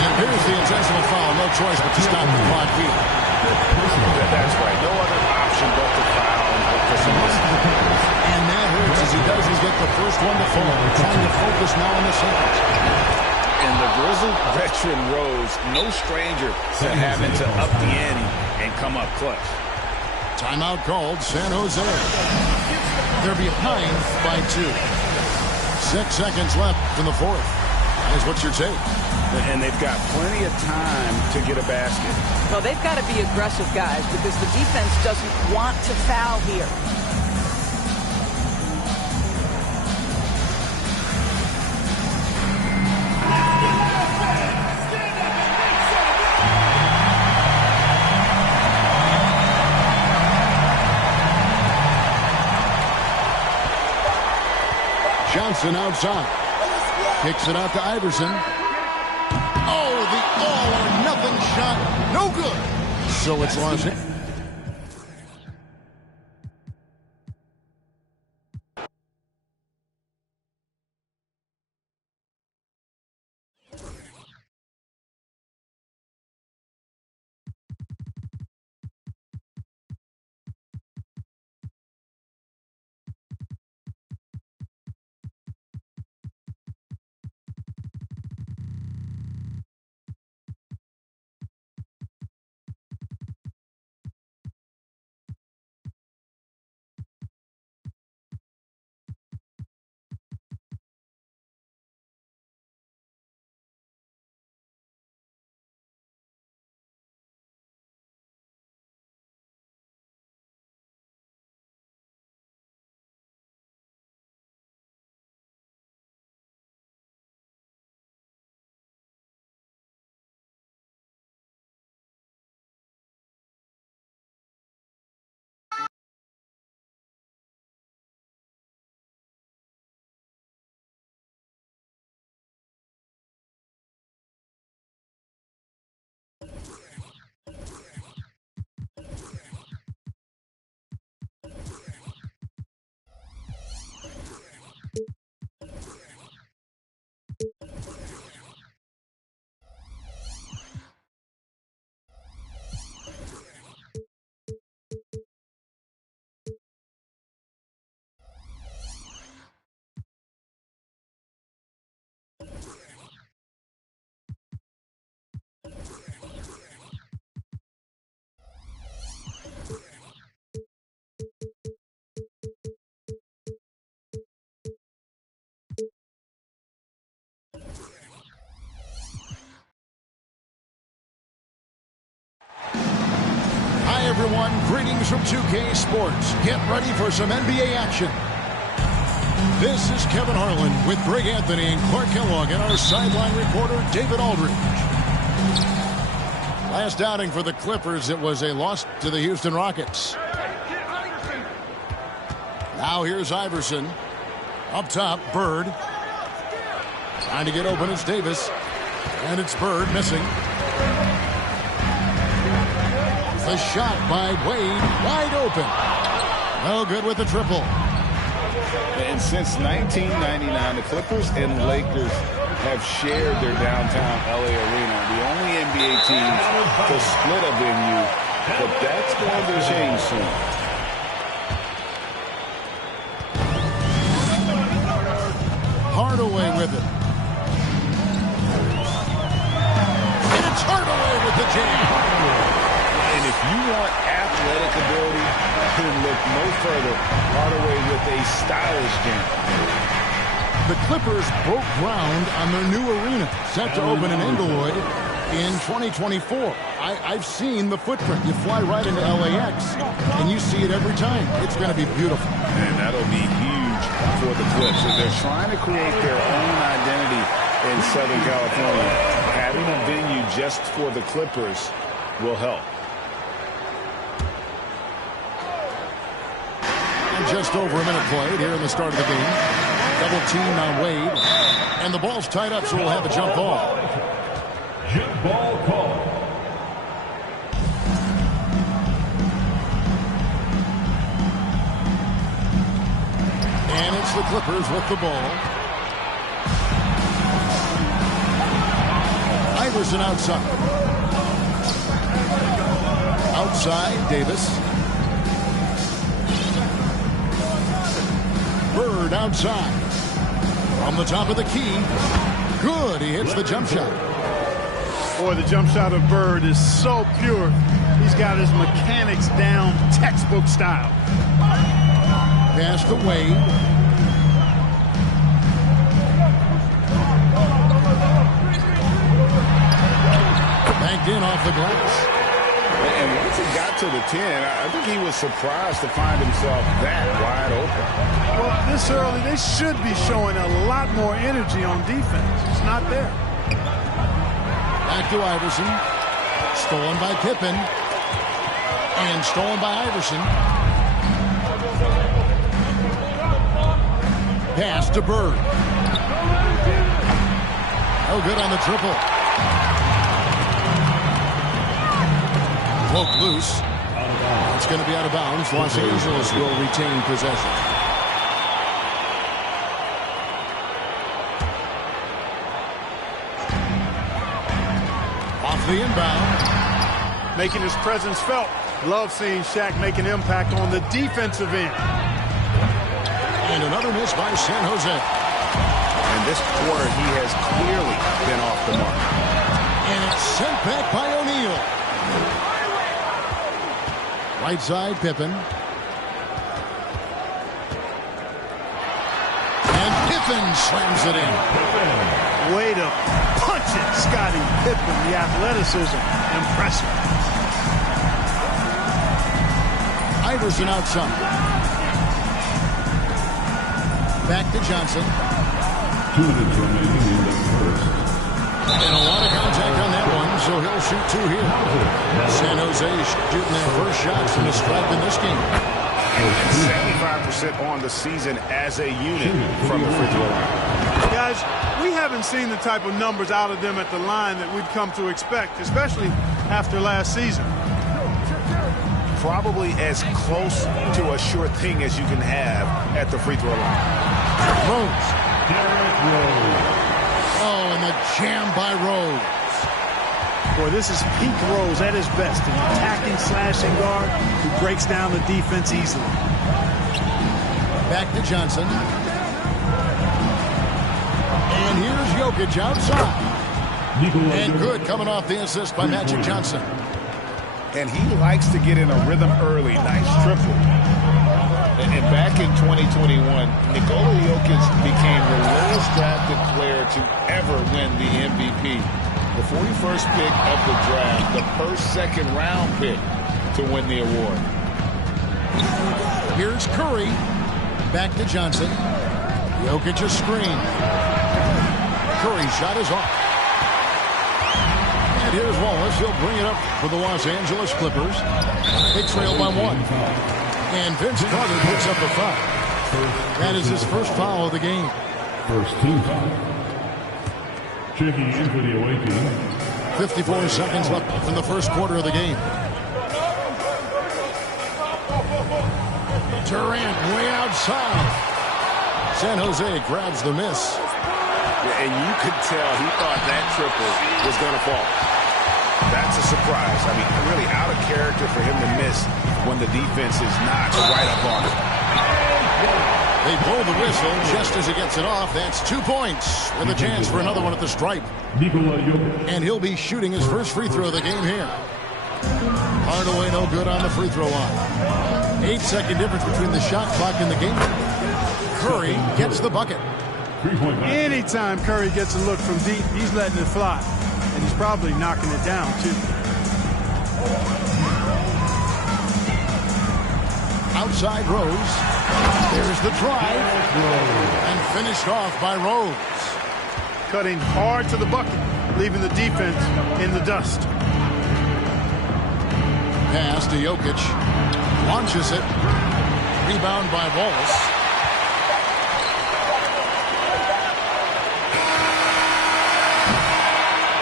And here's the intentional foul. No choice but to stop the clock here. That's right. No other option but to foul. And that hurts as he doesn't get the first one to fall. They're trying to focus now on the seconds. And the grizzled veteran Rose, no stranger to having to up the ante and come up clutch. Timeout called San Jose. They're behind by 2. 6 seconds left in the 4th. That's what's your take? And they've got plenty of time to get a basket. Well, they've got to be aggressive, guys, because the defense doesn't want to foul here. Johnson outside. Kicks it out to Iverson. Oh, the all-or-nothing shot. No good. So it's lost. Hi, everyone. Greetings from 2K Sports. Get ready for some NBA action. This is Kevin Harlan with Greg Anthony and Clark Kellogg and our sideline reporter, David Aldridge. Last outing for the Clippers, it was a loss to the Houston Rockets. Now here's Iverson. Up top, Bird. Trying to get open, it's Davis. And it's Bird missing. The shot by Wade, wide open. No good with the triple. And since 1999, the Clippers and the Lakers have shared their downtown LA arena. The only NBA team to split a venue, but that's going to change soon. Hardaway with it. And it's Hardaway with the jam. And if you want athletic ability, then look no further. Hardaway with a stylish jam. The Clippers broke ground on their new arena, set to open in Inglewood in 2024. I've seen the footprint. You fly right into LAX, and you see it every time. It's going to be beautiful. And that'll be huge for the Clips. And they're trying to create their own identity in Southern California. Having a venue just for the Clippers will help. And just over a minute played here in the start of the game. Double team on Wade. And the ball's tied up, so we'll have a jump ball. Jump ball call. And it's the Clippers with the ball. Iverson outside. Outside, Davis. Bird outside. From the top of the key. Good. He hits the jump shot. Boy, the jump shot of Bird is so pure. He's got his mechanics down, textbook style. Pass to Wade. Banked in off the glass. And once he got to the 10, I think he was surprised to find himself that wide open. Well, this early, they should be showing a lot more energy on defense. It's not there. Back to Iverson. Stolen by Pippen. And stolen by Iverson. Pass to Bird. No good on the triple. Woke loose. It's going to be out of bounds. Los Angeles will retain possession. Off the inbound. Making his presence felt. Love seeing Shaq make an impact on the defensive end. And another miss by San Jose. And this quarter, he has clearly been off the mark. And it's sent back by O'Neal. Right side, Pippen. And Pippen slams it in. Way to punch it, Scottie Pippen. The athleticism, impressive. Iverson outside. Back to Johnson. 2 minutes remaining in the first. And a lot of contact on that one, so he'll shoot 2 here. San Jose shooting their first shots from the stripe in this game. And 75% on the season as a unit from the free throw line. Guys, we haven't seen the type of numbers out of them at the line that we'd come to expect, especially after last season. Probably as close to a sure thing as you can have at the free throw line. Rose. Oh, and the jam by Rose. Boy, this is peak Rose at his best. An attacking, slashing guard who breaks down the defense easily. Back to Johnson. And here's Jokic outside. And good coming off the assist by Magic Johnson. And he likes to get in a rhythm early. Nice triple. And back in 2021, Nikola Jokic became the lowest drafted player to ever win the MVP. The 41st pick of the draft, the first second-round pick to win the award. Here's Curry. Back to Johnson. Jokic a screen. Curry shot is off. And here's Wallace. He'll bring it up for the Los Angeles Clippers. They trail by 1. And Vince Carter picks up a foul. That is his first foul of the game. First team foul. Checking in for the away team. 54 seconds left in the first quarter of the game. Durant way outside. San Jose grabs the miss. And you could tell he thought that triple was going to fall. That's a surprise. I mean, really out of character for him to miss when the defense is not right up on him. They blow the whistle just as he gets it off. That's 2 points with a chance for another one at the stripe. And he'll be shooting his first free throw of the game here. Hardaway no good on the free throw line. 8-second difference between the shot clock and the game. Curry gets the bucket. Anytime Curry gets a look from deep, he's letting it fly. And he's probably knocking it down, too. Outside Rose. There's the drive. And finished off by Rose. Cutting hard to the bucket, leaving the defense in the dust. Pass to Jokic. Launches it. Rebound by Wallace.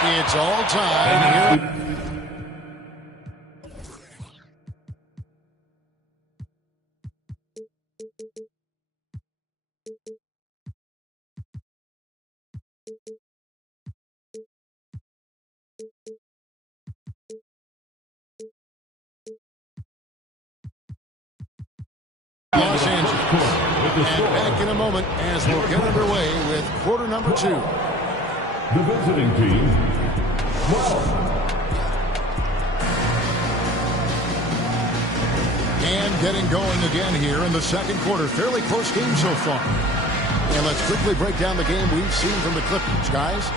It's all tied here. Los Angeles. And back in a moment as we'll get underway with quarter number 2. The visiting team, 12. And getting going again here in the second quarter. Fairly close game so far. And let's quickly break down the game we've seen from the Clippers, guys.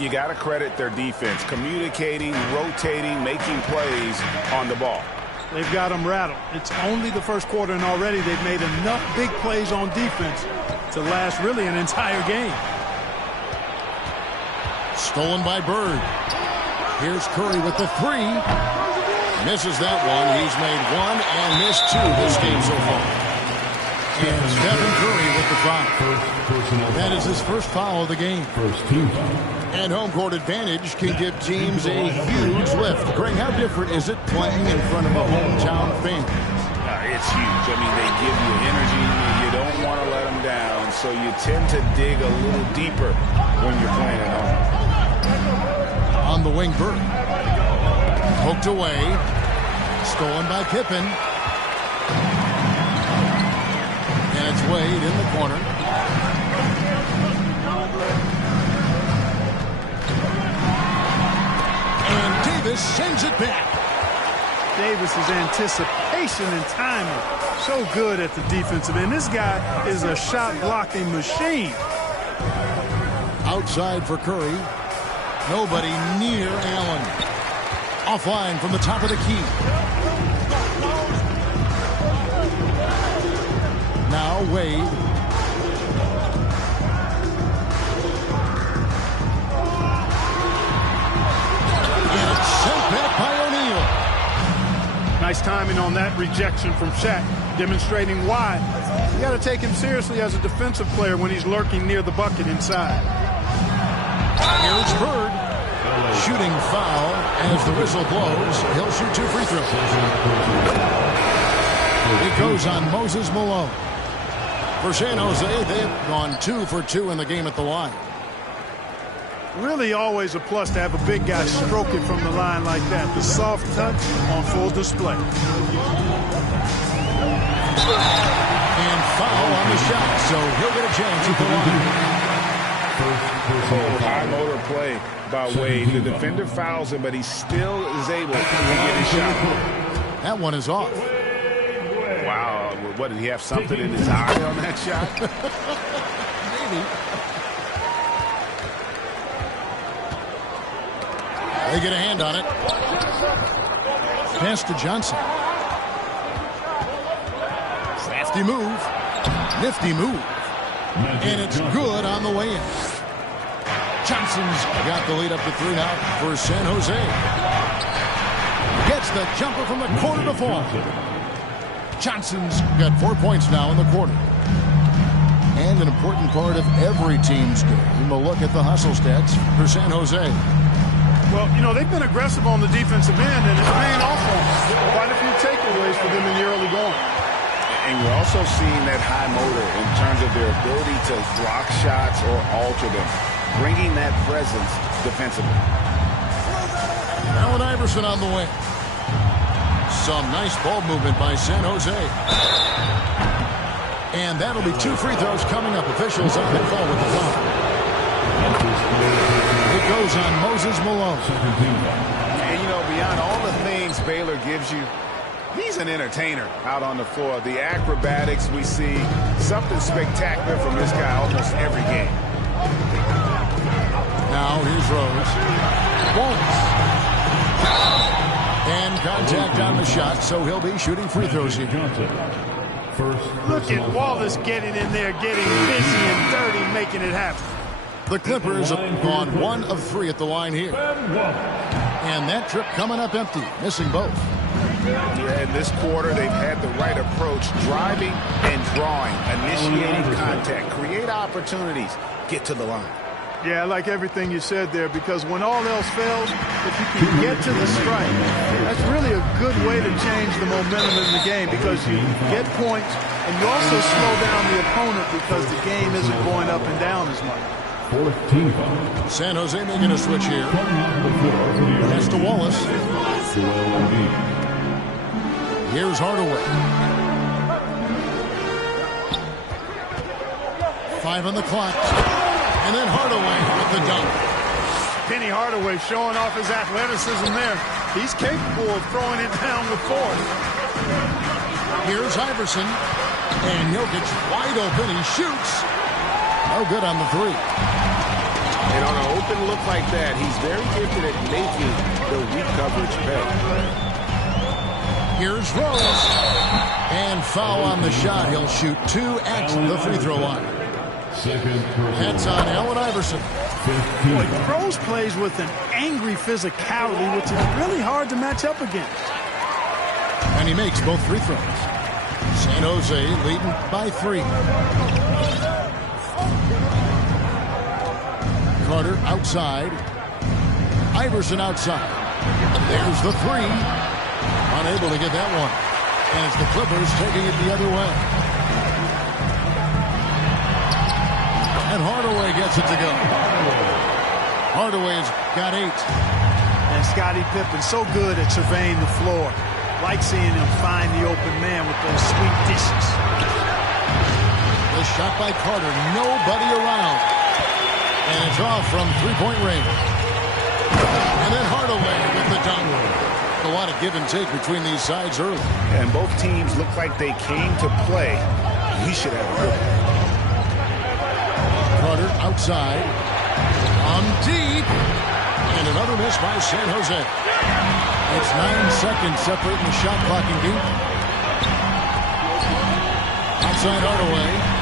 You got to credit their defense. Communicating, rotating, making plays on the ball. They've got them rattled. It's only the first quarter, and already they've made enough big plays on defense to last really an entire game. Stolen by Bird. Here's Curry with the 3. Misses that one. He's made 1 and missed 2 this game so far. And Stephen Curry with with the foul. That is his first foul of the game. First team foul. And home court advantage can give teams a huge lift. Greg, how different is it playing in front of a hometown fan? It's huge. I mean, they give you energy. You don't want to let them down, so you tend to dig a little deeper when you're playing at home. On the wing, Burke. Poked away. Stolen by Pippen. And it's Wade in the corner. And Davis sends it back. Davis's anticipation and timing, so good at the defensive end. This guy is a shot-blocking machine. Outside for Curry. Nobody near Allen. Offline from the top of the key. Now Wade. And it's sent back by O'Neal. Nice timing on that rejection from Shaq, demonstrating why. You got to take him seriously as a defensive player when he's lurking near the bucket inside. Here's Bird. Shooting foul as the whistle blows. He'll shoot 2 free throws. It goes on Moses Malone. For San Jose, they've gone 2 for 2 in the game at the line. Really always a plus to have a big guy stroke it from the line like that. The soft touch on full display. And foul on the shot, so he'll get a chance at the line. High motor play by Wade. The defender fouls him, but he still is able to get his shot. That one is off. Wow. What, did he have something in his eye on that shot? Maybe. They get a hand on it. Pass to Johnson. Crafty move. Nifty move. And it's good on the way in. Johnson's got the lead up to 3 now for San Jose. Gets the jumper from the corner to fall. Johnson's got 4 points now in the quarter. And an important part of every team's game, a look at the hustle stats for San Jose. Well, you know, they've been aggressive on the defensive end, and it's paying off for them. Quite a few takeaways for them in the early going. And you're also seeing that high motor in terms of their ability to block shots or alter them, bringing that presence defensively. Allen Iverson on the way. Some nice ball movement by San Jose. And that'll be 2 free throws coming up. Officials up and fall with the foul. It goes on Moses Malone. And, you know, beyond all the things Baylor gives you, he's an entertainer out on the floor. The acrobatics we see, something spectacular from this guy almost every game. Now here's Rose. Wallace. And contact on the shot, so he'll be shooting free throws here. Look at Wallace getting in there, getting busy and dirty, making it happen. The Clippers have gone 1 of 3 at the line here. And that trip coming up empty, missing both. Yeah, in this quarter, they've had the right approach, driving and drawing, initiating contact, create opportunities, get to the line. Yeah, I like everything you said there, because when all else fails, if you can get to the strike, that's really a good way to change the momentum in the game, because you get points and you also slow down the opponent because the game isn't going up and down as much. San Jose making a switch here. Pass to Wallace. Here's Hardaway. 5 on the clock. And then Hardaway with the dunk. Penny Hardaway showing off his athleticism there. He's capable of throwing it down the court. Here's Iverson. And Jokic wide open. He shoots. No good on the 3. And on an open look like that, he's very gifted at making the weak coverage pay. Here's Rose. And foul on the shot. He'll shoot 2 at the free throw line. That's on Allen Iverson. Boy, Rose plays with an angry physicality, which is really hard to match up against. And he makes both free throws. San Jose leading by 3. Carter outside. Iverson outside. There's the three. Unable to get that one. As the Clippers taking it the other way. And Hardaway gets it to go. Hardaway's got 8. And Scottie Pippen so good at surveying the floor. Like seeing him find the open man with those sweet dishes. The shot by Carter. Nobody around. And it's off from three-point range. And then Hardaway with the dunk. A lot of give and take between these sides early. And both teams look like they came to play. We should have a good one. Carter outside. On deep. And another miss by San Jose. It's 9 seconds separating the shot clock and game. Outside Hardaway.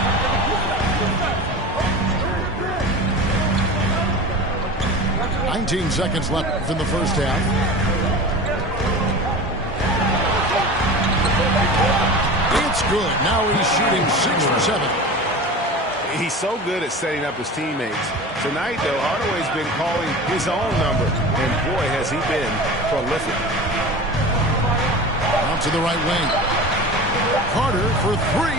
"19 seconds left in the first half. It's good. Now he's shooting 6 for 7. He's so good at setting up his teammates. Tonight, though, Hardaway's been calling his own number, and boy, has he been prolific. Out to the right wing. Carter for 3.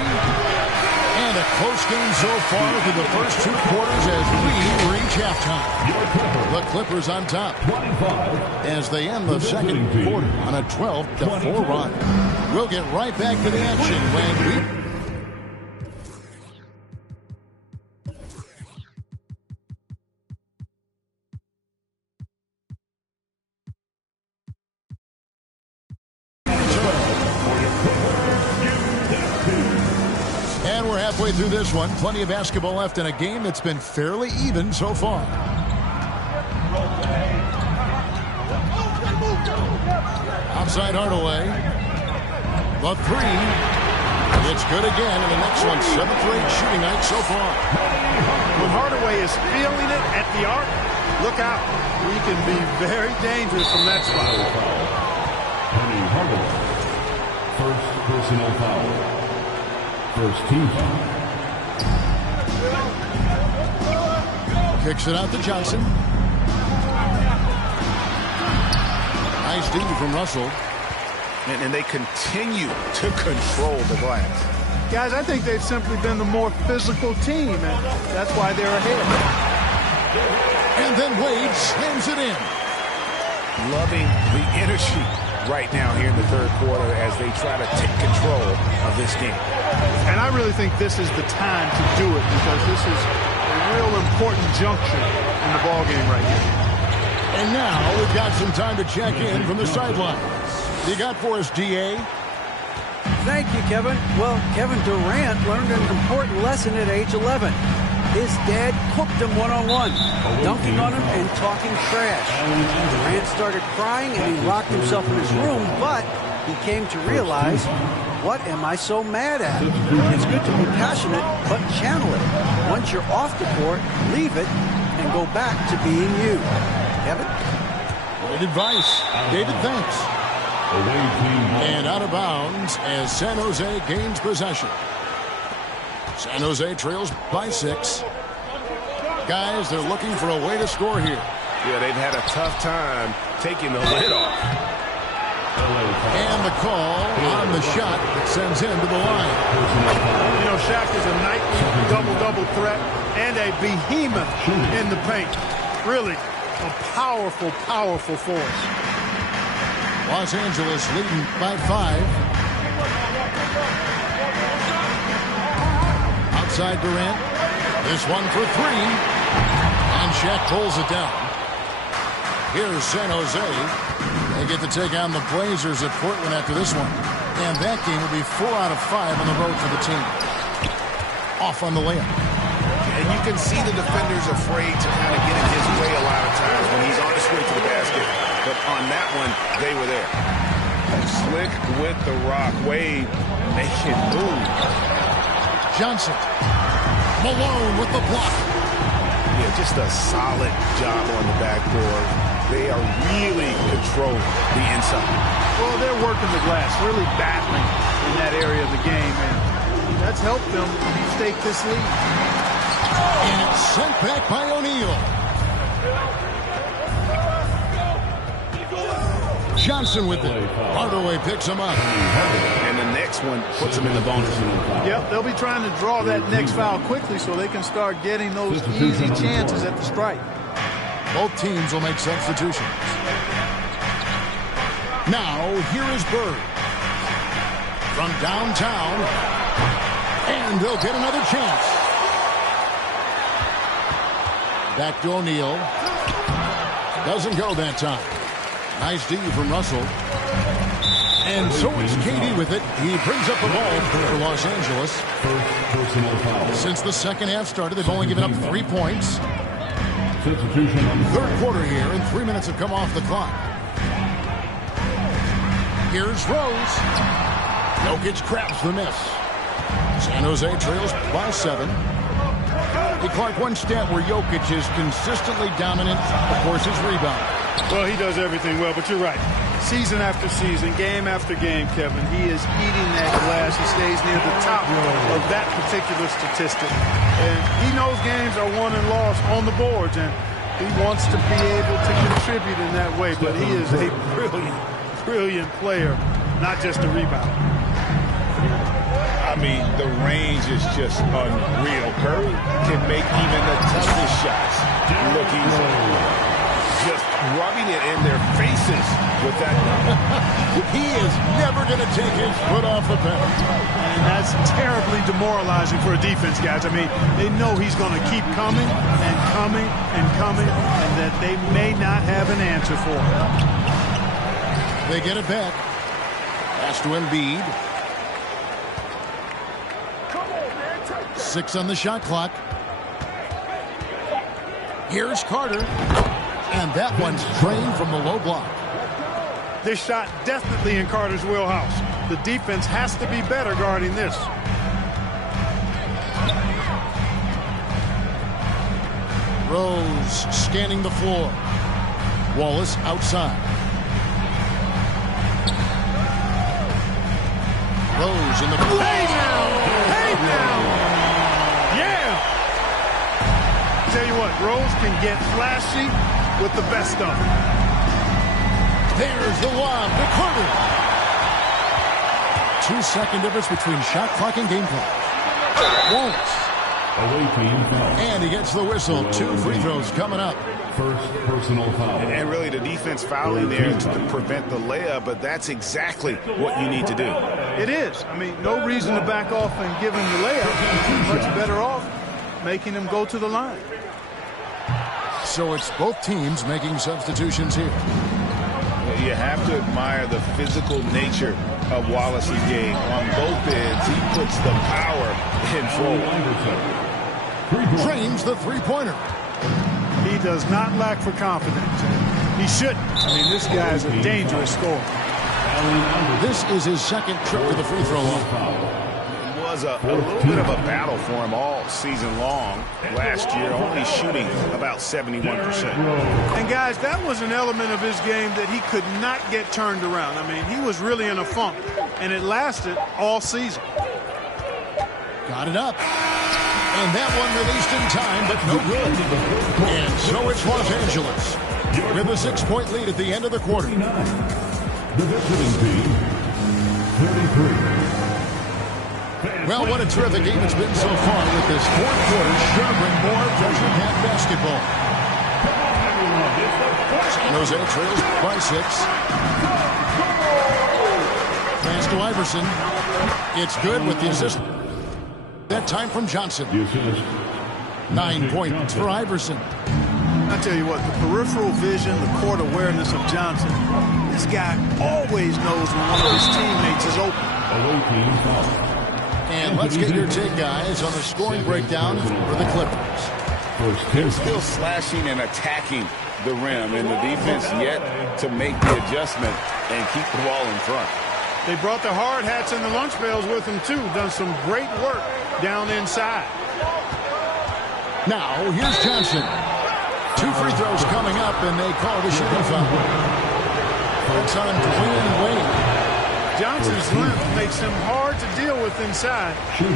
And a close game so far through the first 2 quarters as we reach halftime. The Clippers on top as they end the second quarter on a 12-4 run. We'll get right back to the action when we... And we're halfway through this one. Plenty of basketball left in a game that's been fairly even so far. Outside Hardaway. The 3. It's good again, and the next one, 7th rate shooting night so far. When Hardaway is feeling it at the arc, look out. He can be very dangerous from that spot. Hardaway. First personal foul. First team foul. Kicks it out to Johnson. Nice D from Russell. And they continue to control the glass. Guys, I think they've simply been the more physical team, and that's why they're ahead. And then Wade slams it in. Loving the energy right now here in the third quarter as they try to take control of this game. And I really think this is the time to do it because this is a real important juncture in the ballgame right here. And now we've got some time to check in from the sideline. You got for us, D.A.? Thank you, Kevin. Well, Kevin Durant learned an important lesson at age 11. His dad cooked him one-on-one, dunking on him and talking trash. Durant started crying and he locked himself in his room, but he came to realize, what am I so mad at? It's good to be passionate, but channel it. Once you're off the court, leave it and go back to being you. Kevin? Great advice. David, thanks. And out of bounds as San Jose gains possession. San Jose trails by 6. Guys, they're looking for a way to score here. Yeah, they've had a tough time taking the lid off. And the call on the shot that sends him to the line. You know, Shaq is a nightly double-double threat and a behemoth in the paint. Really a powerful, powerful force. Los Angeles leading by 5. Outside Durant. This one for 3. And Shaq pulls it down. Here's San Jose. They get to take on the Blazers at Portland after this one. And that game will be 4 out of 5 on the road for the team. Off on the layup. And you can see the defenders afraid to kind of get in his way a lot of times when he's on his way to the basket. But on that one, they were there. Slick with the rock. Wade making move. Johnson. Malone with the block. Yeah, just a solid job on the backboard. They are really controlling the inside. Well, they're working the glass, really battling in that area of the game, and that's helped them stake this lead. And it's sent back by O'Neal. Johnson with it. Hardaway picks him up. And the next one puts him in the bonus. Yep, they'll be trying to draw that next foul quickly so they can start getting those easy chances at the strike. Both teams will make substitutions. Now, here is Bird. From downtown. And they'll get another chance. Back to O'Neal. Doesn't go that time. Nice D from Russell. And so it's KD with it. He brings up the ball for Los Angeles. Since the second half started, they've only given up 3 points. Third quarter here, and 3 minutes have come off the clock. Here's Rose. Jokic grabs the miss. San Jose trails by 7. Hey, Clark, one stat where Jokic is consistently dominant, of course, is rebound. Well, he does everything well, but you're right. Season after season, game after game, Kevin, he is eating that glass. He stays near the top of that particular statistic. And he knows games are won and lost on the boards, and he wants to be able to contribute in that way. But he is a brilliant, brilliant player, not just a rebounder. I mean, the range is just unreal. Curry can make even the toughest shots look easy. Just rubbing it in their faces with that. He is never going to take his foot off the pedal. And that's terribly demoralizing for a defense, guys. I mean, they know he's going to keep coming and coming and coming, and that they may not have an answer for him. They get it back. Pass to Embiid. 6 on the shot clock. Here's Carter. And that one's drained from the low block. This shot definitely in Carter's wheelhouse. The defense has to be better guarding this. Rose scanning the floor. Wallace outside. Rose in the... Hey now! Hey now! Yeah! Tell you what, Rose can get flashy with the best of them. There's the lob to Carter. 2-second difference between shot clock and game clock. Wallace. And he gets the whistle. 2 free throws coming up. First personal foul. And really the defense fouling there to prevent the layup, but that's exactly what you need to do. It is. I mean, no reason to back off and give him the layup. Much better off making him go to the line. So it's both teams making substitutions here. You have to admire the physical nature of Wallace's game. On both ends, he puts the power in full. Drains the three-pointer. He does not lack for confidence. He shouldn't. I mean, this guy is a dangerous scorer. This is his second trip to the free throw line. It was a little bit of a battle for him all season long last year, only shooting about 71%. And guys, that was an element of his game that he could not get turned around. I mean, he was really in a funk, and it lasted all season. Got it up. And that one released in time, but no good. And so it's Los Angeles with a 6-point lead at the end of the quarter. The visiting team, 33. Well, what a terrific game it's been so far with this fourth quarter. Sure to bring more pressure-packed basketball. San Jose trails by 6. Pass to Iverson. It's good with the assist. That time from Johnson. 9 points for Iverson. I tell you what, the peripheral vision, the court awareness of Johnson, this guy always knows when one of his teammates is open. And let's get your take, guys, on the scoring breakdown for the Clippers. They're still slashing and attacking the rim, and the defense yet to make the adjustment and keep the ball in front. They brought the hard hats and the lunch pails with them, too. Done some great work down inside. Now, here's Johnson. 2 free throws coming up, and they call it a shooting foul. It's on Dwayne Wade. Johnson's length makes him hard to deal with inside,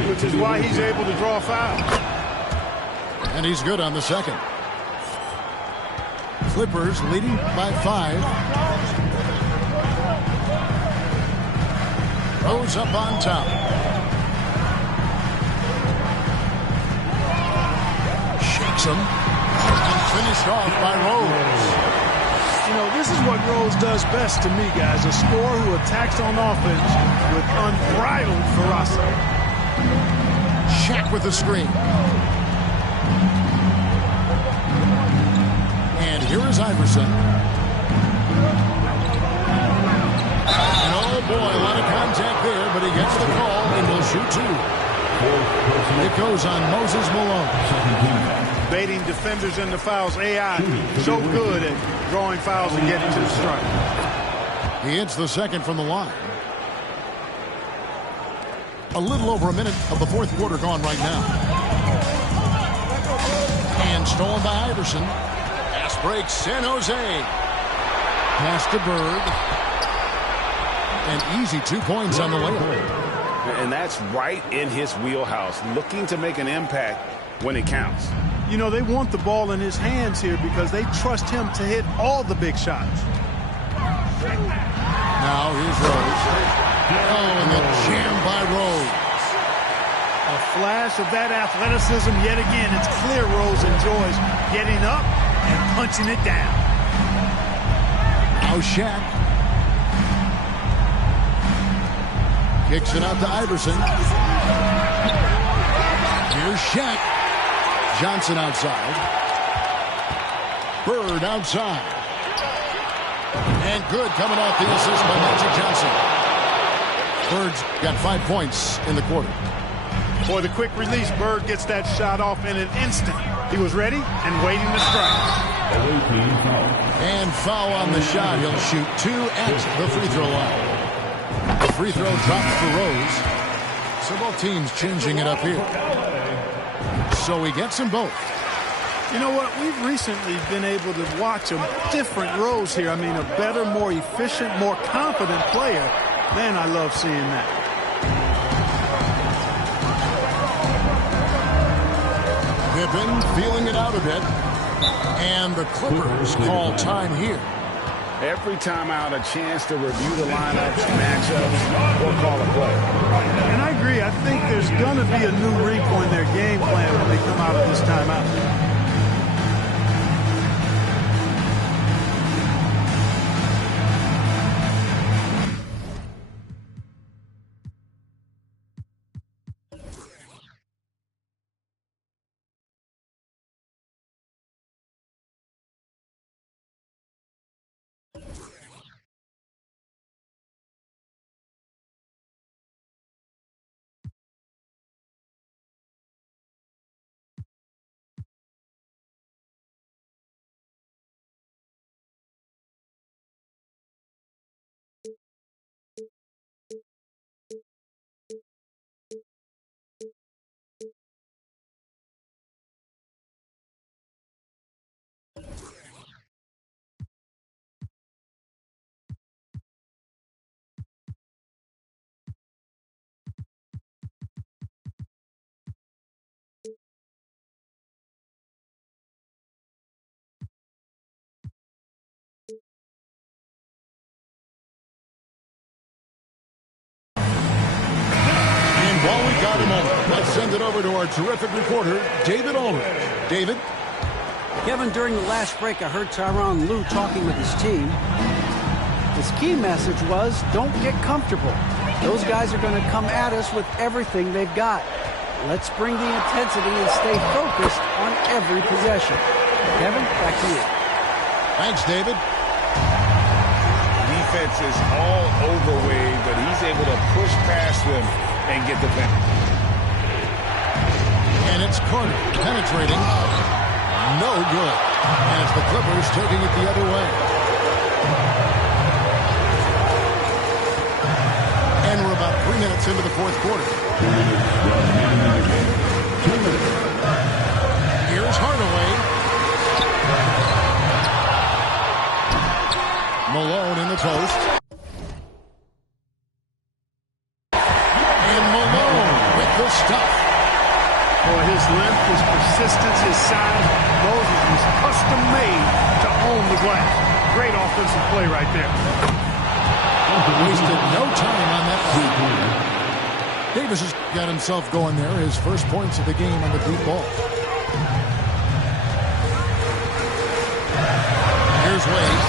which is why he's able to draw fouls. And he's good on the second. Clippers leading by 5. Rose up on top. Shakes him. And finished off by Rose. You know, this is what Rose does best to me, guys. A scorer who attacks on offense with unbridled ferocity. Shaq with the screen. And here is Iverson. And oh boy, a lot of contact there, but he gets the call and will shoot 2. It goes on Moses Malone. Baiting defenders into fouls. AI so good at drawing fouls and getting to the strike. He hits the second from the line. A little over a minute of the fourth quarter gone right now. And stolen by Iverson. Pass breaks San Jose. Pass to Bird. An easy 2 points on the layup. And that's right in his wheelhouse, looking to make an impact when it counts. You know, they want the ball in his hands here because they trust him to hit all the big shots. Now here's Rose. Oh, and the jam by Rose. A flash of that athleticism yet again. It's clear Rose enjoys getting up and punching it down. Now Shaq. Kicks it out to Iverson. Here's Shaq. Johnson outside. Bird outside. And good coming off the assist by Magic Johnson. Bird's got 5 points in the quarter. Boy, the quick release. Bird gets that shot off in an instant. He was ready and waiting to strike. And foul on the shot. He'll shoot 2 at the free throw line. The free throw dropped for Rose. So both teams changing it up here. So he gets them both. You know what? We've recently been able to watch a different Rose here. I mean, a better, more efficient, more confident player. Man, I love seeing that. Pippen feeling it out a bit. And the Clippers call time here. Every time out, a chance to review the lineups, matchups, or call a play. And I agree. I think there's going to be a new wrinkle in their game plan when they come out of this timeout. While we got a moment, let's send it over to our terrific reporter, David Ulrich. David? Kevin, during the last break, I heard Tyronn Lue talking with his team. His key message was, don't get comfortable. Those guys are going to come at us with everything they've got. Let's bring the intensity and stay focused on every possession. Kevin, back to you. Thanks, David. Defense is all over Wade, but he's able to push past them and get the pen. And it's Carter penetrating. No good. And it's the Clippers taking it the other way. And we're about 3 minutes into the fourth quarter. Here's Hardaway. Malone in the post. And Malone with the stuff. Boy, his length, his persistence, his size. Moses was custom made to own the glass. Great offensive play right there. Wasted no time on that one. Davis has got himself going there. His first points of the game on the deep ball. Here's Wade.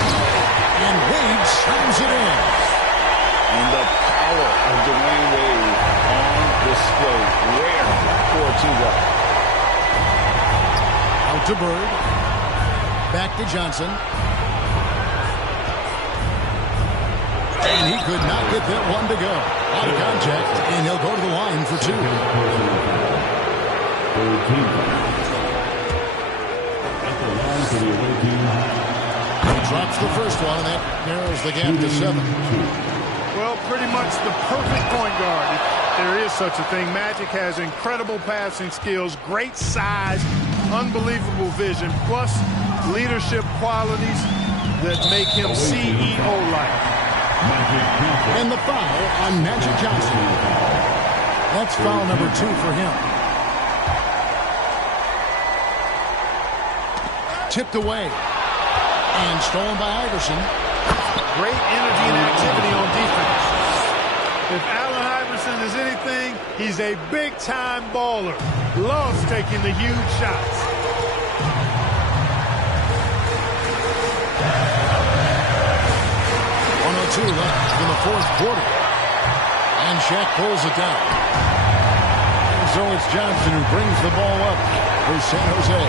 And Wade slams it in. And the power of Dwayne Wade on display. Rare for a two-guard. Out to Bird. Back to Johnson. And he could not get that one to go. Out of contact, and he'll go to the line for two. He drops the first one, and that narrows the gap to 7. Well, pretty much the perfect point guard, if there is such a thing. Magic has incredible passing skills, great size, unbelievable vision, plus leadership qualities that make him CEO-like. And the foul on Magic Johnson. That's foul number 2 for him. Tipped away. And stolen by Iverson. Great energy and activity on defense. If Allen Iverson is anything, he's a big-time baller. Loves taking the huge shots. Two left in the fourth quarter. And Shaq pulls it down. And so it's Johnson who brings the ball up for San Jose.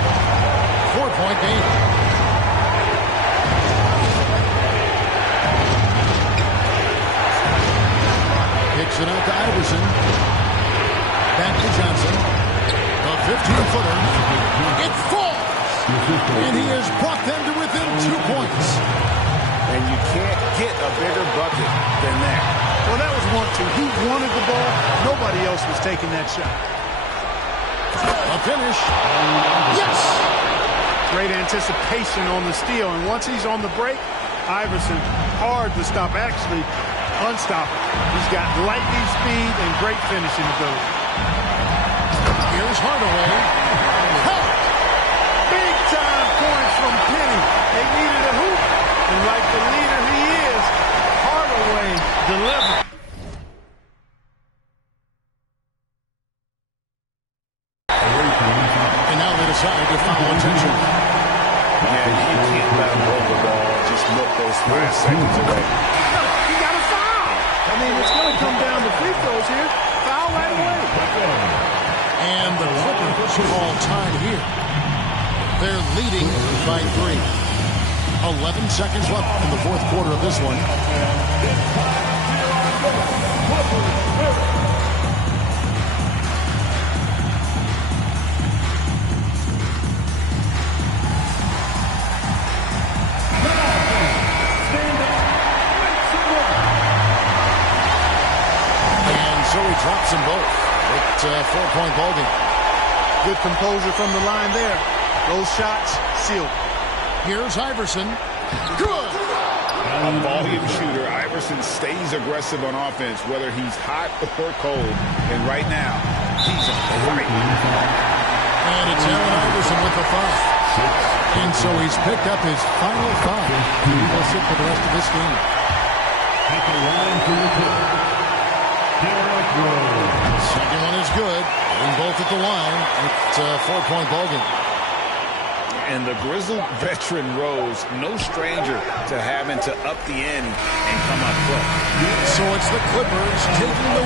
4-point game. Kicks it out to Iverson. Back to Johnson. A 15-footer. It falls! And he has brought them to within 2 points. And you can't get a bigger bucket than that. Well, that was 1-2. He wanted the ball. Nobody else was taking that shot. A finish. Yes! Great anticipation on the steal. And once he's on the break, Iverson, hard to stop. Actually, unstoppable. He's got lightning speed and great finishing ability. Here's Hardaway. Big-time points from Penny. They needed a hoop. And like the leader he is, Hardaway delivered. And now they decide to foul attention. Man, you can't let him hold the ball. Just look those 5 seconds away. He got a foul. I mean, it's going to come down to free throws here. Foul right away. And the Clippers call time here. They're leading by 3. 11 seconds left in the fourth quarter of this one. And so he drops them both. It's a 4-point ball game. Good composure from the line there. Those shots sealed. Here's Iverson. Good! A volume shooter, Iverson stays aggressive on offense, whether he's hot or cold. And right now, he's on fire. And it's Allen Iverson with the foul. And so he's picked up his final foul. He will sit for the rest of this game. At the line for the Clippers, Derrick Rose. Second one is good. And both at the line. It's a 4-point ball game. And the grizzled veteran Rose, no stranger to having to up the ante and come up close. So it's the Clippers taking the